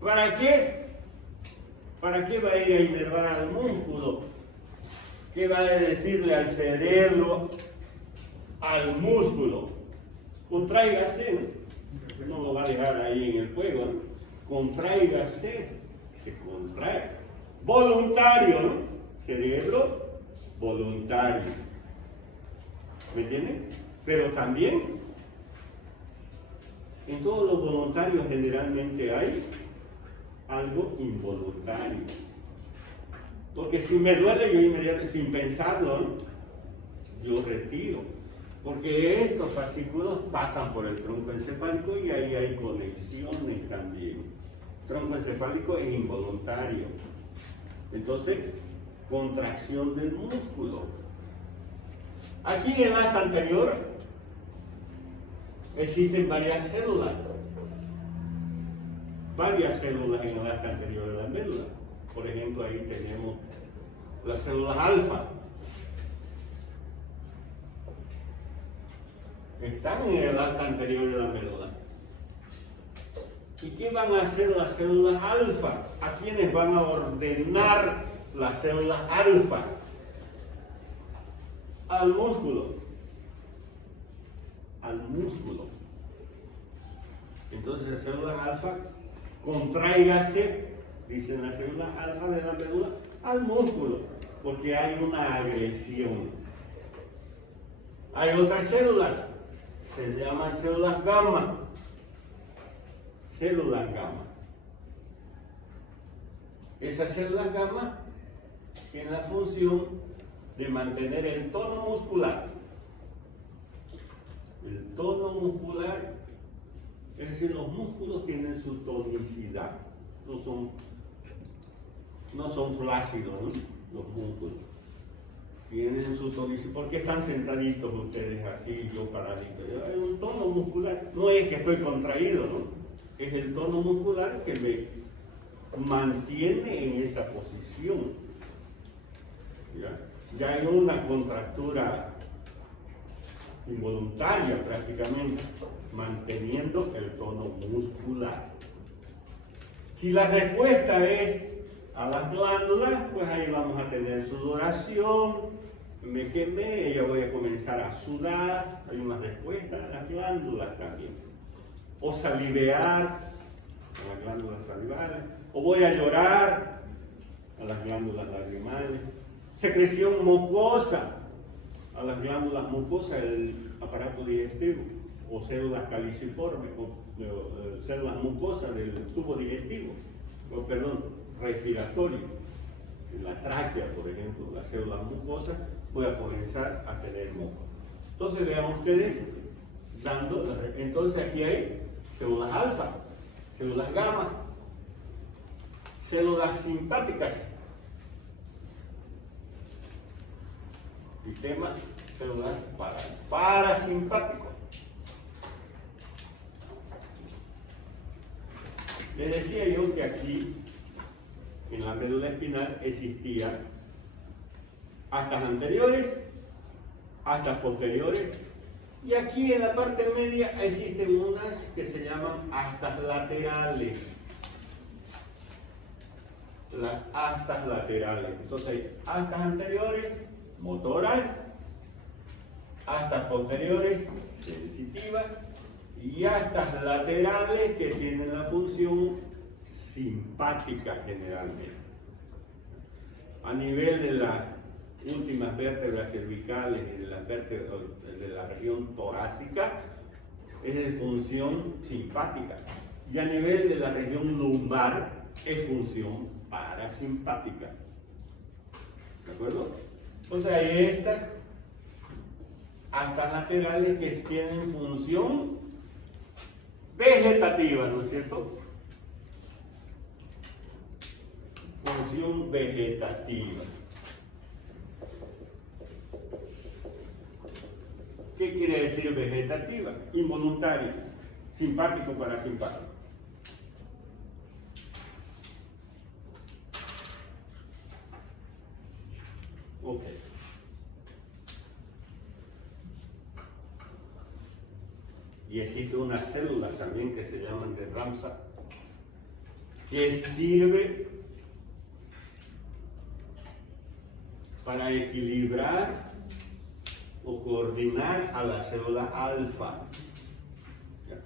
¿Para qué? ¿Para qué va a ir a inervar al músculo? ¿Qué va a decirle al cerebro, al músculo? Contráigase, ¿no? No lo va a dejar ahí en el fuego, ¿no? Contráigase, se contrae. Voluntario, ¿no? Cerebro voluntario. ¿Me entienden? Pero también en todos los voluntarios generalmente hay algo involuntario. Porque si me duele, yo inmediatamente, sin pensarlo, ¿no? Yo retiro. Porque estos fascículos pasan por el tronco encefálico y ahí hay conexiones también. El tronco encefálico es involuntario. Entonces, contracción del músculo. Aquí en el asta anterior existen varias células. varias células en el asta anterior de la médula. Por ejemplo, ahí tenemos las células alfa. Están en el asta anterior de la médula. ¿Y qué van a hacer las células alfa? ¿A quiénes van a ordenar las células alfa? Al músculo. Al músculo. Entonces las células alfa, contráigase, dicen las células alfa de la médula, al músculo, porque hay una agresión. Hay otras células, se llaman células gamma. Células gamma. Esas células gamma tienen la función de mantener el tono muscular. El tono muscular, es decir, los músculos tienen su tonicidad, no son flácidos, ¿no? Los músculos tienen su tonicidad. ¿Por qué están sentaditos ustedes así, yo paradito? Es un tono muscular, no es que estoy contraído, ¿no? Es el tono muscular que me mantiene en esa posición. Ya hay una contractura involuntaria prácticamente, manteniendo el tono muscular. Si la respuesta es a las glándulas, pues ahí vamos a tener sudoración, me quemé, ya voy a comenzar a sudar, hay una respuesta a las glándulas también. O salivear, a las glándulas salivales, o voy a llorar, a las glándulas lagrimales. Secreción mucosa, a las glándulas mucosas del aparato digestivo, o células caliciformes, o células mucosas del tubo digestivo, respiratorio. En la tráquea, por ejemplo, las células mucosas, voy a comenzar a tener moco. Entonces vean ustedes, entonces aquí hay células alfa, células gamma, células simpáticas, sistema celular parasimpático. Les decía yo que aquí, en la médula espinal, existían astas anteriores, astas posteriores, y aquí en la parte media existen unas que se llaman astas laterales. Las astas laterales. Entonces hay astas anteriores, motoras, astas posteriores, sensitivas, y astas laterales que tienen la función simpática generalmente. A nivel de las últimas vértebras cervicales y de las vértebras de la región torácica, es de función simpática. Y a nivel de la región lumbar, es función parasimpática. ¿De acuerdo? Entonces hay estas astas laterales que tienen función vegetativa, ¿no es cierto? Función vegetativa. ¿Qué quiere decir vegetativa? Involuntaria, simpático, parasimpático. Ok. Y existe una célula también que se llaman de Ramsay, que sirve para equilibrar o coordinar a la célula alfa.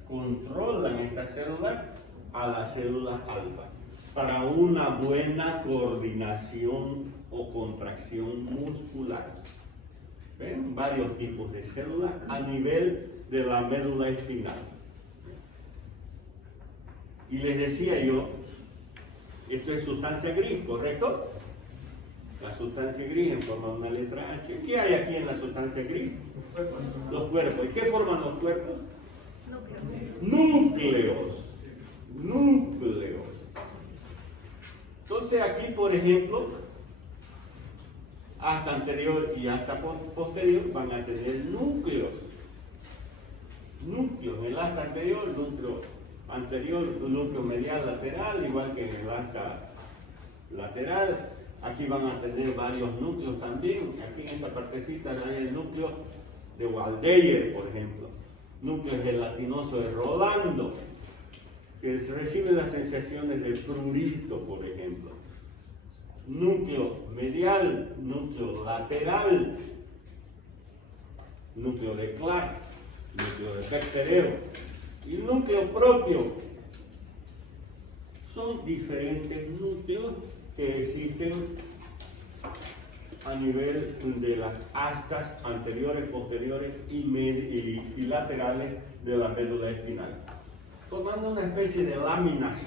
Controlan esta célula a la célula alfa para una buena coordinación o contracción muscular. ¿Ven? Varios tipos de células a nivel de la médula espinal. Y les decía yo, esto es sustancia gris, ¿correcto? La sustancia gris en forma de una letra H. ¿Qué hay aquí en la sustancia gris? Los cuerpos. ¿Y qué forman los cuerpos? Núcleos. Núcleos. Entonces aquí, por ejemplo, asta anterior y asta posterior van a tener núcleos. Núcleos. En el asta anterior, núcleo anterior, núcleo medial lateral, igual que en el asta lateral. Aquí van a tener varios núcleos también. Aquí en esta partecita hay el núcleo de Waldeyer, por ejemplo. Núcleo gelatinoso de Rolando, que recibe las sensaciones de prurito, por ejemplo. Núcleo medial, núcleo lateral, núcleo de Clark, núcleo de Becquerel y núcleo propio. Son diferentes núcleos que existen a nivel de las astas anteriores, posteriores y laterales de la médula espinal, formando una especie de láminas.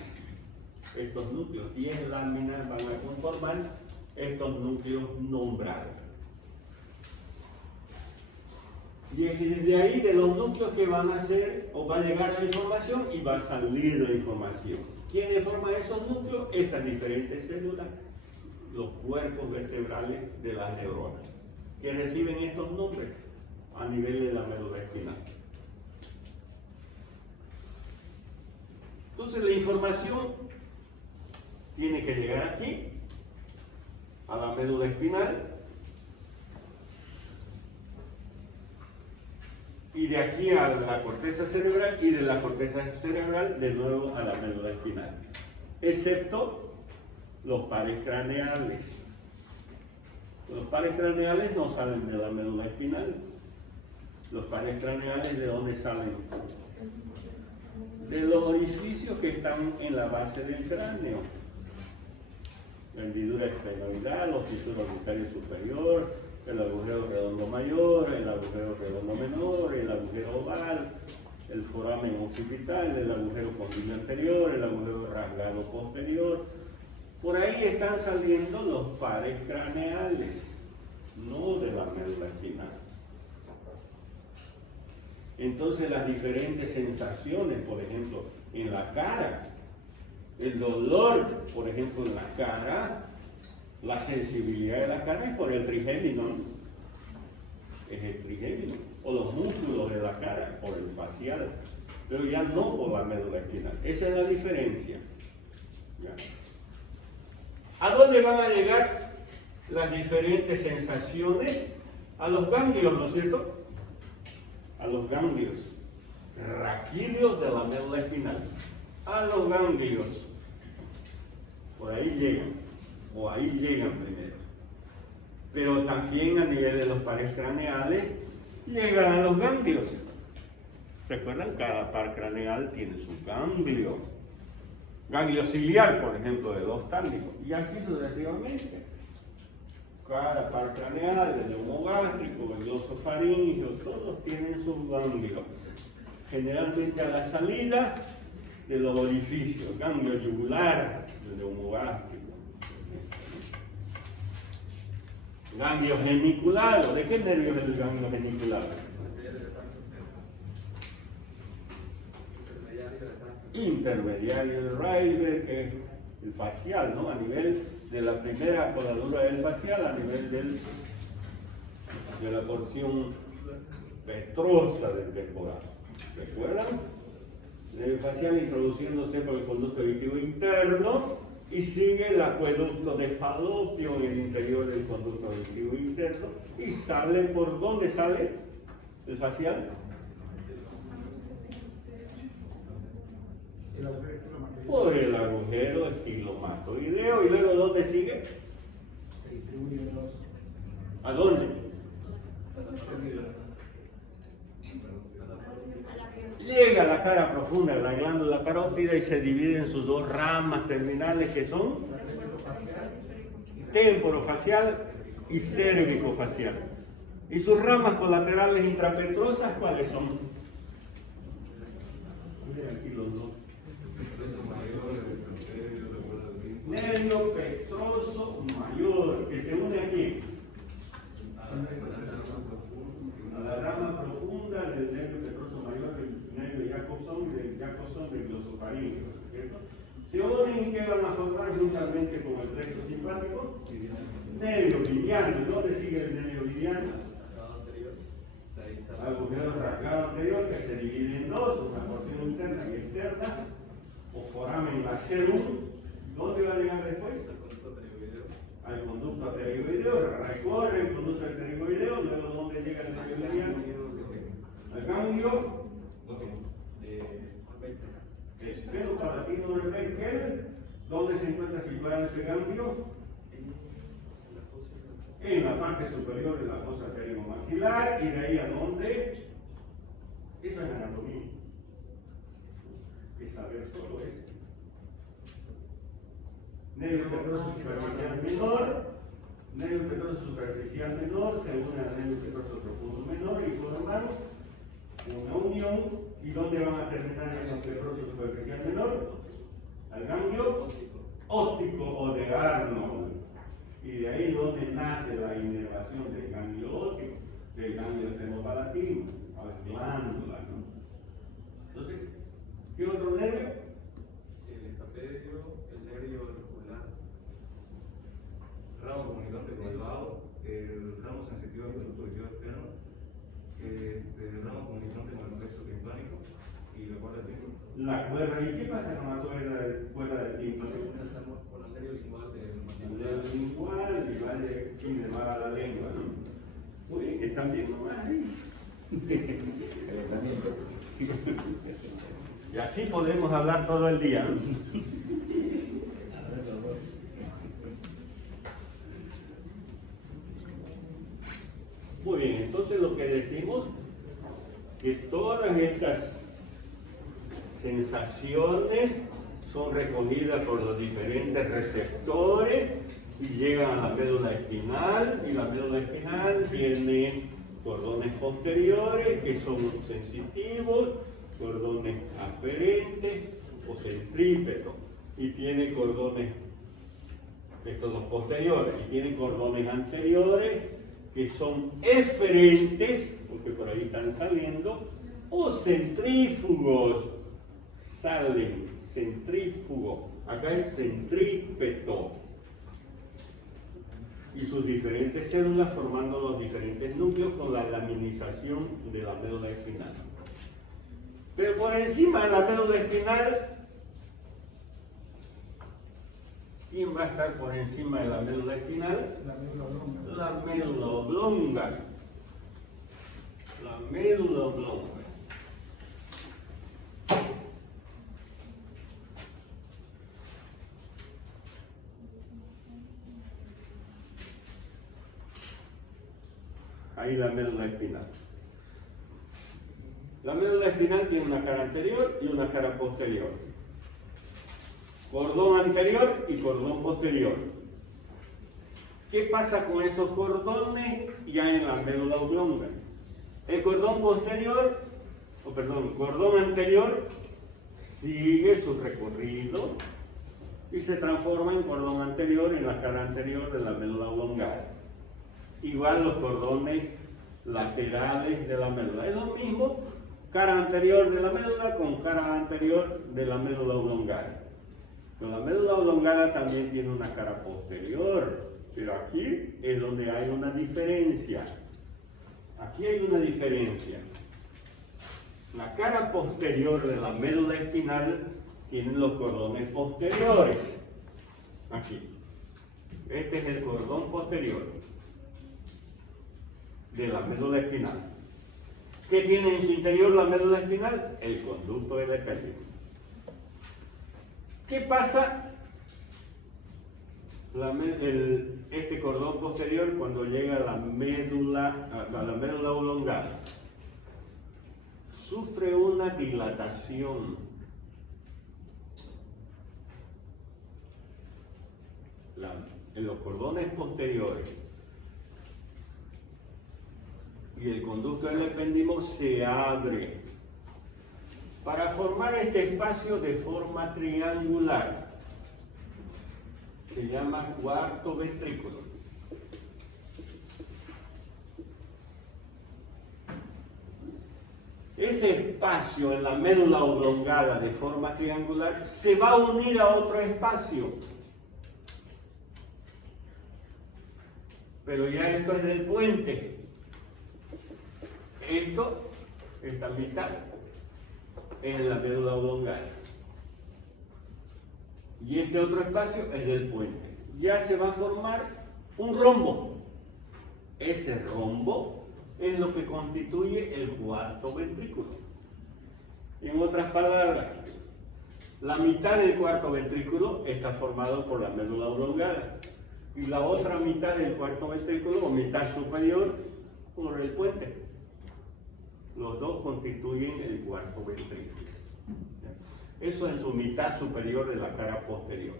Estos núcleos, 10 láminas van a conformar estos núcleos nombrados. Y es de ahí, de los núcleos, que van a hacer, o va a llegar la información y va a salir la información. ¿Quiénes forman esos núcleos? Estas diferentes células, los cuerpos vertebrales de las neuronas, que reciben estos nombres a nivel de la médula espinal. Entonces la información tiene que llegar aquí, a la médula espinal, y de aquí a la corteza cerebral, y de la corteza cerebral de nuevo a la médula espinal, excepto los pares craneales. Los pares craneales no salen de la médula espinal. Los pares craneales, ¿de dónde salen? De los orificios que están en la base del cráneo. La hendidura esfenoidal, los fisuras bucales superior, el agujero redondo mayor, el agujero redondo menor, el agujero oval, el foramen occipital, el agujero condilo anterior, el agujero rasgado posterior. Por ahí están saliendo los pares craneales, no de la médula espinal. Entonces las diferentes sensaciones, por ejemplo, en la cara, el dolor, por ejemplo, en la cara, la sensibilidad de la cara es por el trigémino, ¿no? Es el trigémino, o los músculos de la cara, por el facial, pero ya no por la médula espinal. Esa es la diferencia. ¿Ya? ¿A dónde van a llegar las diferentes sensaciones? A los ganglios, ¿no es cierto? A los ganglios raquídeos de la médula espinal. A los ganglios. Por ahí llegan, o ahí llegan primero. Pero también a nivel de los pares craneales llegan a los ganglios. ¿Recuerdan? Cada par craneal tiene su ganglio. Ganglio ciliar, por ejemplo, de dos tálicos, y así sucesivamente. Cada par craneal, el neumogástrico, el glosofaringeo, todos tienen sus ganglios. Generalmente a la salida de los orificios, ganglio yugular, el neumogástrico. Ganglio geniculado, ¿de qué nervio es el ganglio geniculado? Intermediario de Reisberg, que es el facial, ¿no? A nivel de la primera coladura del facial, a nivel de la porción vestrosa del temporal. ¿Recuerdan? El facial introduciéndose por el conducto auditivo interno y sigue el acueducto de Falopio en el interior del conducto auditivo interno y sale, ¿por dónde sale el facial? Por el agujero estigmatoideo. ¿Y luego dónde sigue? ¿A dónde? Llega a la cara profunda de la glándula carótida y se divide en sus dos ramas terminales, que son temporofacial y cérvico-facial. ¿Y sus ramas colaterales intrapetrosas cuáles son? Aquí los dos. Nervio petroso mayor, que se une aquí a la rama profunda del nervio petroso mayor, del nervio Jacobson y del Jacobson del glosofaringeo, ¿cierto? Se unen y que van a formar juntamente con el plexo simpático nervio liviano. ¿Dónde sigue el nervio liviano? Agujero rasgado anterior, que se divide en dos, una porción interna y externa. o foramen lacerum, ¿dónde va a llegar después? Al conducto arterioideo, recorre el conducto arterioideo, luego ¿dónde llega el arterioideo? Al ganglio esfenopalatino del Meckel. ¿Dónde se encuentra situado ese ganglio? En la parte superior de la fosa arteriomaxilar, y de ahí a dónde. Eso es anatomía. Es saber todo eso. Nervio petroso superficial menor, nervio petroso superficial menor se une al nervio petroso profundo menor y forman una unión. ¿Y dónde van a terminar esos petroso superficial menor? Al ganglio óptico o de Arnold. Y de ahí es donde nace la inervación del ganglio óptico, del ganglio esfenopalatino, a las glándulas, ¿no? Entonces, ¿qué otro nervio? El escapedio, el nervio auricular, ramo comunicante con el vago, el ramo sensitivo del conducto auditivo externo, el ramo comunicante con el plexo timpánico y la cuerda del tímpano. La cuerda, ¿y qué pasa con la cuerda del tímpano? Con el nervio lingual El nervio lingual y vale, sí, le va a la lengua, ¿no? Muy bien, están bien nomás ahí. Y así podemos hablar todo el día, ¿no? Muy bien, entonces lo que decimos que todas estas sensaciones son recogidas por los diferentes receptores y llegan a la médula espinal, y la médula espinal tiene cordones posteriores que son sensitivos, cordones aferentes o centrípetos, y tiene cordones, estos dos posteriores, y tiene cordones anteriores que son eferentes, porque por ahí están saliendo, o centrífugos, salen, centrífugo, acá es centrípeto, y sus diferentes células formando los diferentes núcleos con la laminización de la médula espinal. Pero por encima de la médula espinal, ¿quién va a estar por encima de la médula espinal? La médula oblonga. La médula oblonga. Ahí la médula espinal. La médula espinal tiene una cara anterior y una cara posterior. Cordón anterior y cordón posterior. ¿Qué pasa con esos cordones ya en la médula oblonga? El cordón posterior, cordón anterior sigue su recorrido y se transforma en cordón anterior en la cara anterior de la médula oblongada. Igual los cordones laterales de la médula. Es lo mismo, cara anterior de la médula con cara anterior de la médula oblongada. Pero la médula oblongada también tiene una cara posterior, pero aquí es donde hay una diferencia. Aquí hay una diferencia. La cara posterior de la médula espinal tiene los cordones posteriores. Aquí. Este es el cordón posterior de la médula espinal. ¿Qué tiene en su interior la médula espinal? El conducto del epélio. ¿Qué pasa? Este cordón posterior cuando llega a la médula oblongada sufre una dilatación. En los cordones posteriores y el conducto del epéndimo se abre para formar este espacio de forma triangular. Se llama cuarto ventrículo. Ese espacio en la médula oblongada de forma triangular se va a unir a otro espacio. Pero ya esto es del puente. Esta mitad es la médula oblongada. y este otro espacio es del puente. Ya se va a formar un rombo. Ese rombo es lo que constituye el cuarto ventrículo. En otras palabras, la mitad del cuarto ventrículo está formado por la médula oblongada y la otra mitad del cuarto ventrículo, o mitad superior, por el puente. Los dos constituyen el cuarto ventrículo. Eso en su mitad superior de la cara posterior.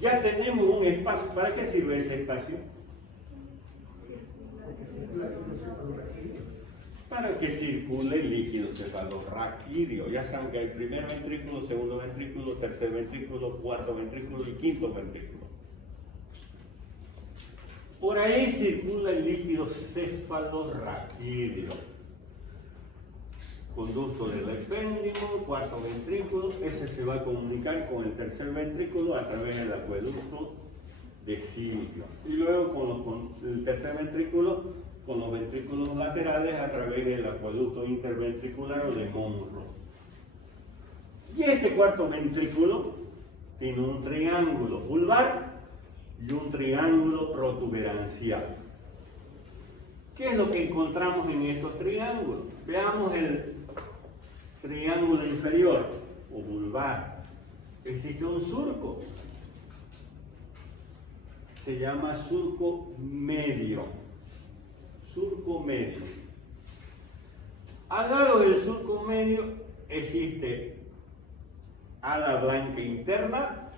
Ya tenemos un espacio. ¿Para qué sirve ese espacio? Para que circule el líquido cefalorraquídeo. Ya saben que hay primer ventrículo, segundo ventrículo, tercer ventrículo, cuarto ventrículo y quinto ventrículo. Por ahí circula el líquido cefalorraquídeo. Conducto del epéndimo, cuarto ventrículo, ese se va a comunicar con el tercer ventrículo a través del acueducto de Sirio. Y luego con el tercer ventrículo, con los ventrículos laterales a través del acueducto interventricular o de Monroe. Y este cuarto ventrículo tiene un triángulo vulvar y un triángulo protuberancial. ¿Qué es lo que encontramos en estos triángulos? Veamos el triángulo inferior o vulvar. Existe un surco. Se llama surco medio. Surco medio. Al lado del surco medio existe ala blanca interna,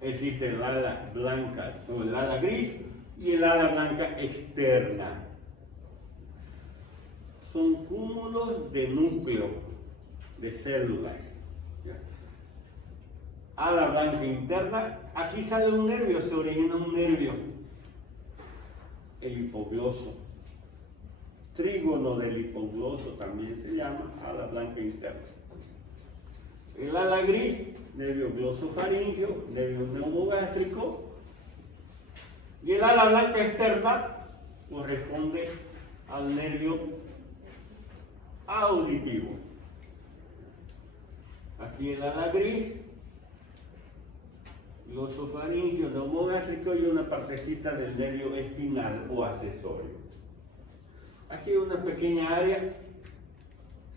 existe el ala blanca o el ala gris y el ala blanca externa. Son cúmulos de núcleo de células. Ala blanca interna, aquí sale un nervio, se origina un nervio, el hipogloso. Trígono del hipogloso también se llama ala blanca interna. El ala gris, nervio glosofaringeo, nervio neumogástrico. Y el ala blanca externa corresponde al nervio auditivo. Aquí el ala gris, glosofaringeo, neumogástrico y una partecita del nervio espinal o accesorio. Aquí hay una pequeña área,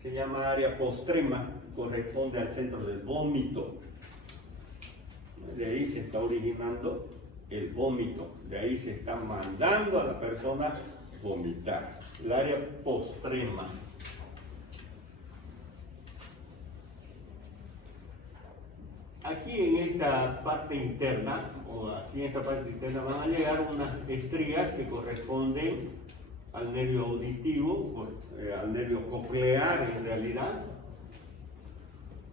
se llama área postrema, corresponde al centro del vómito. De ahí se está originando el vómito, de ahí se está mandando a la persona vomitar. El área postrema. Aquí en esta parte interna, van a llegar unas estrías que corresponden al nervio auditivo, al nervio coclear en realidad.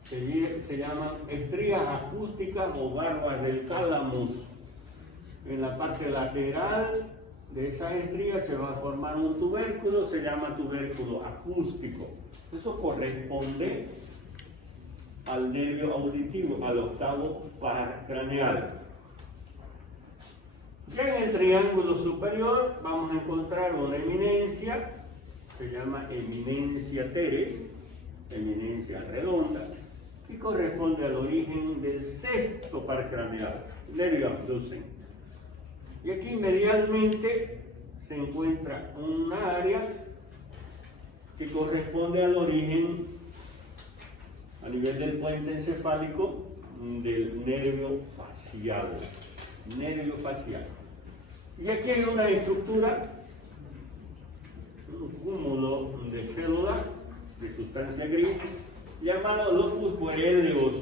Se llaman estrías acústicas o barbas del calamus. En la parte lateral de esas estrías se va a formar un tubérculo, se llama tubérculo acústico. Eso corresponde al nervio auditivo, al octavo paracraneal. Ya en el triángulo superior vamos a encontrar una eminencia, se llama eminencia teres, eminencia redonda, y corresponde al origen del sexto paracraneal, nervio abducen. Y aquí medialmente se encuentra una área que corresponde al origen a nivel del puente encefálico del nervio facial. Nervio facial. Y aquí hay una estructura, un cúmulo de células de sustancia gris llamado locus coeruleus,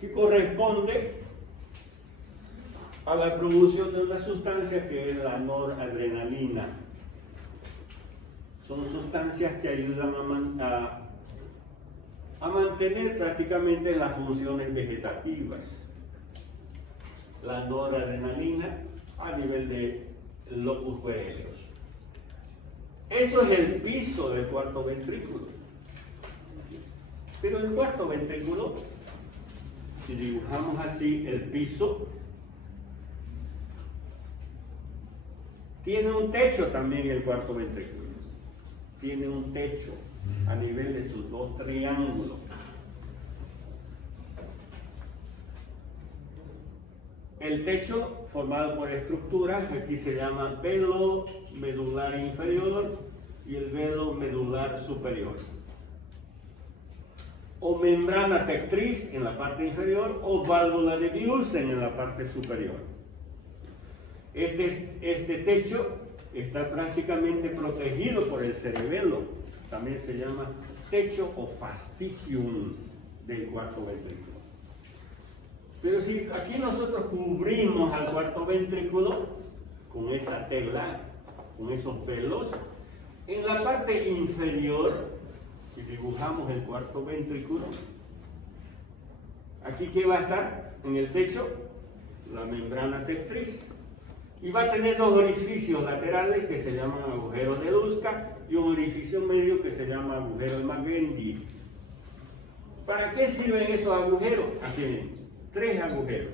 que corresponde a la producción de una sustancia que es la noradrenalina. Son sustancias que ayudan a mantener prácticamente las funciones vegetativas. La noradrenalina a nivel de locus coeruleus. Eso es el piso del cuarto ventrículo. Pero el cuarto ventrículo, si dibujamos así el piso, tiene un techo también el cuarto ventrículo. Tiene un techo a nivel de sus dos triángulos. el techo formado por estructuras, aquí se llama velo medular inferior y el velo medular superior. O membrana tectriz en la parte inferior o válvula de Biusen en la parte superior. Este techo está prácticamente protegido por el cerebelo, también se llama techo o fastigium del cuarto ventrículo. Pero si aquí nosotros cubrimos al cuarto ventrículo con esa tela, con esos velos, en la parte inferior, si dibujamos el cuarto ventrículo, aquí ¿qué va a estar? En el techo, la membrana tectriz. Y va a tener dos orificios laterales que se llaman agujeros de Luska y un orificio medio que se llama agujero de Magendie. ¿Para qué sirven esos agujeros? Aquí ven, 3 agujeros.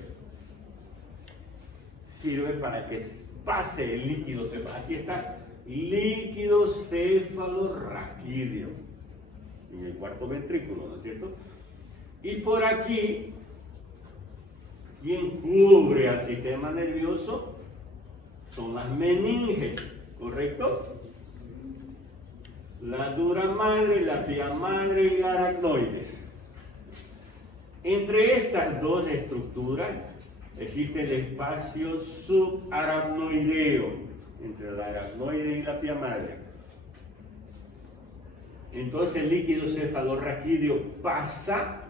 Sirve para que pase el líquido cefalo. Aquí está, líquido cefalorraquídeo, en el cuarto ventrículo, ¿no es cierto? Y por aquí, quien cubre al sistema nervioso son las meninges, ¿correcto? La dura madre, la pia madre y la aracnoides. Entre estas dos estructuras existe el espacio subaracnoideo, entre la aracnoide y la pia madre. Entonces el líquido cefalorraquídeo pasa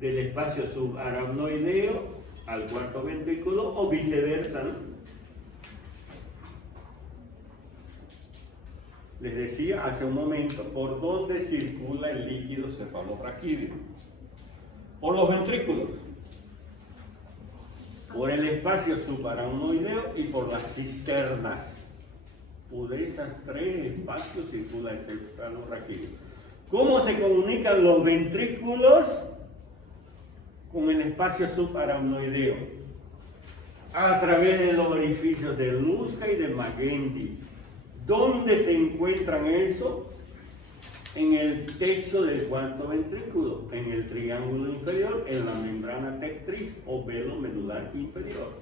del espacio subaracnoideo al cuarto ventrículo o viceversa, ¿no? Les decía hace un momento por dónde circula el líquido cefalorraquídeo. Por los ventrículos, por el espacio subaracnoideo y por las cisternas. Por esas 3 espacios circula el cefalorraquídeo. ¿Cómo se comunican los ventrículos con el espacio subaracnoideo? A través de los orificios de Luska y de Magendie. ¿Dónde se encuentran eso? En el techo del cuarto ventrículo, en el triángulo inferior, en la membrana tectriz o velo medular inferior.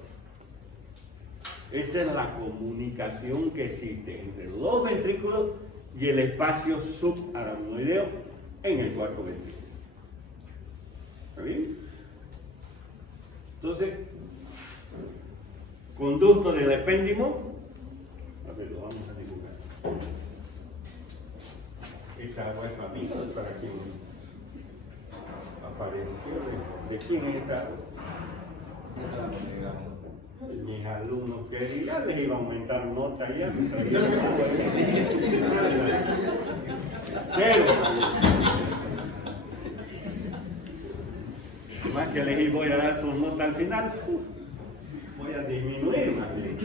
Esa es la comunicación que existe entre los ventrículos y el espacio subaracnoideo en el cuarto ventrículo. ¿Está bien? Entonces, conducto del epéndimo. A ver, lo vamos a dibujar. Esta agua es para mí, no es para quien apareció. ¿De quién es esta agua? Mis alumnos querían, les iba a aumentar nota ya. Pero, más que les voy a dar sus notas al final, voy a disminuir más bien.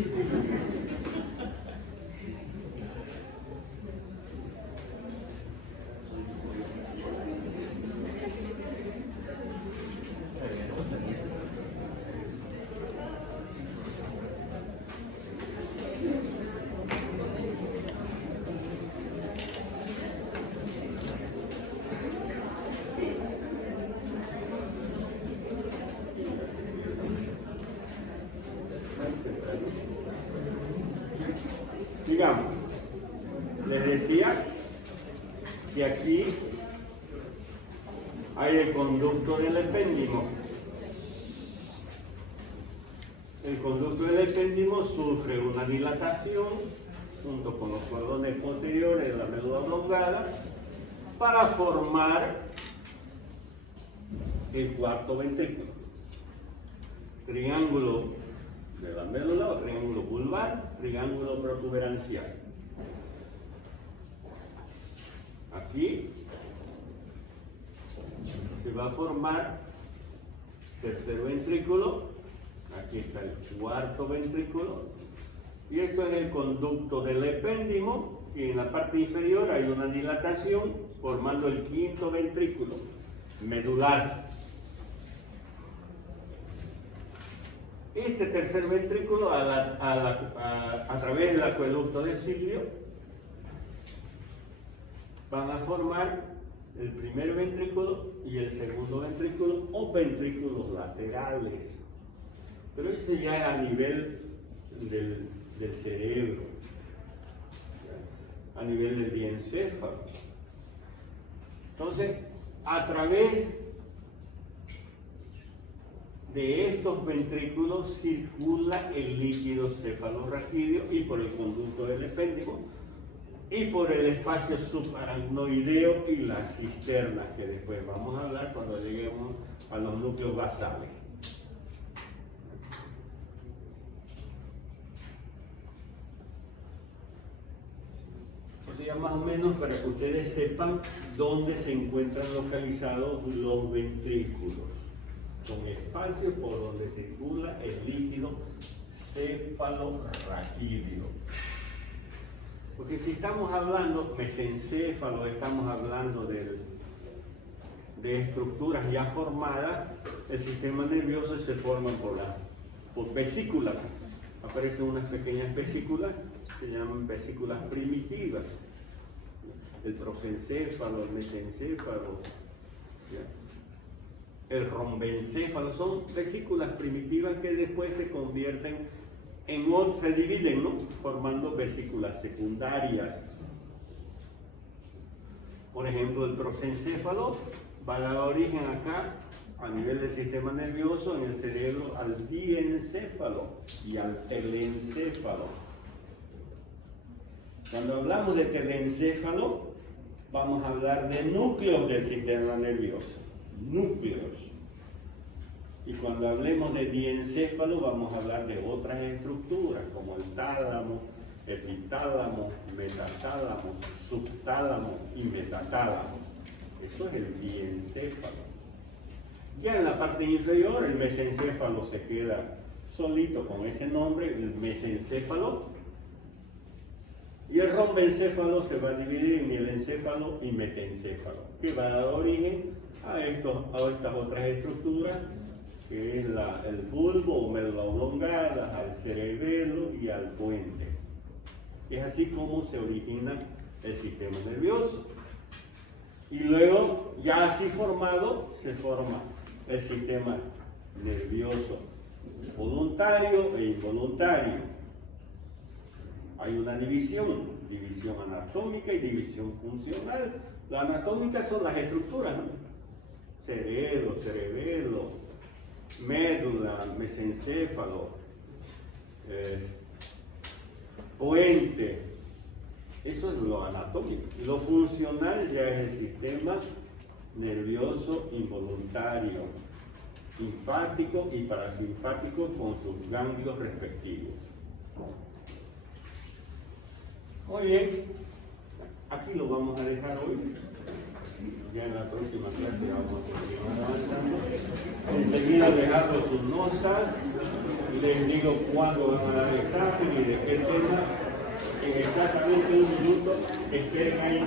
Digamos, les decía que aquí hay el conducto del epéndimo. El conducto del epéndimo sufre una dilatación junto con los cordones posteriores de la médula oblongada para formar el cuarto ventrículo. Triángulo de la médula o triángulo vulvar, triángulo protuberancial. Aquí se va a formar tercer ventrículo, aquí está el cuarto ventrículo, y esto es el conducto del epéndimo, y en la parte inferior hay una dilatación formando el quinto ventrículo medular. Este tercer ventrículo, a través del acueducto de Silvio, van a formar el primer ventrículo y el segundo ventrículo o ventrículos laterales. Pero eso ya es a nivel del cerebro, a nivel del diencéfalo. Entonces, a través de estos ventrículos circula el líquido cefalorraquídeo y por el conducto del epéndico y por el espacio subaracnoideo y las cisternas, que después vamos a hablar cuando lleguemos a los núcleos basales. Eso ya más o menos para que ustedes sepan dónde se encuentran localizados los ventrículos. Son espacios por donde circula el líquido cefalorraquídeo. Porque si estamos hablando mesencéfalo, estamos hablando de estructuras ya formadas, el sistema nervioso se forma por vesículas. Aparecen unas pequeñas vesículas, se llaman vesículas primitivas. El prosencéfalo, el mesencéfalo, el rombencéfalo, son vesículas primitivas que después se convierten se dividen, ¿no?, formando vesículas secundarias. Por ejemplo, el prosencéfalo va a dar origen acá, a nivel del sistema nervioso, en el cerebro, al diencéfalo y al telencéfalo. Cuando hablamos de telencéfalo, vamos a hablar de núcleos del sistema nervioso. Núcleos. Y cuando hablemos de diencéfalo vamos a hablar de otras estructuras como el tálamo, epitálamo, metatálamo, subtálamo y metatálamo. Eso es el diencéfalo. Ya en la parte inferior el mesencéfalo se queda solito con ese nombre, el mesencéfalo. Y el rombencéfalo se va a dividir en mielencéfalo y metencéfalo, que va a dar origen a estas otras estructuras, que es el bulbo o médula oblongada, al cerebelo y al puente. Es así como se origina el sistema nervioso. Y luego, ya así formado, se forma el sistema nervioso voluntario e involuntario. Hay una división anatómica y división funcional. La anatómica son las estructuras, ¿no? Cerebro, cerebelo, médula, mesencéfalo, puente. Eso es lo anatómico. Lo funcional ya es el sistema nervioso involuntario, simpático y parasimpático con sus ganglios respectivos. Muy bien, aquí lo vamos a dejar hoy. Ya en la próxima clase vamos a continuar avanzando. Enseguida dejando sus notas, les digo cuándo van a dar examen y de qué tema. En exactamente un minuto, esperen ahí.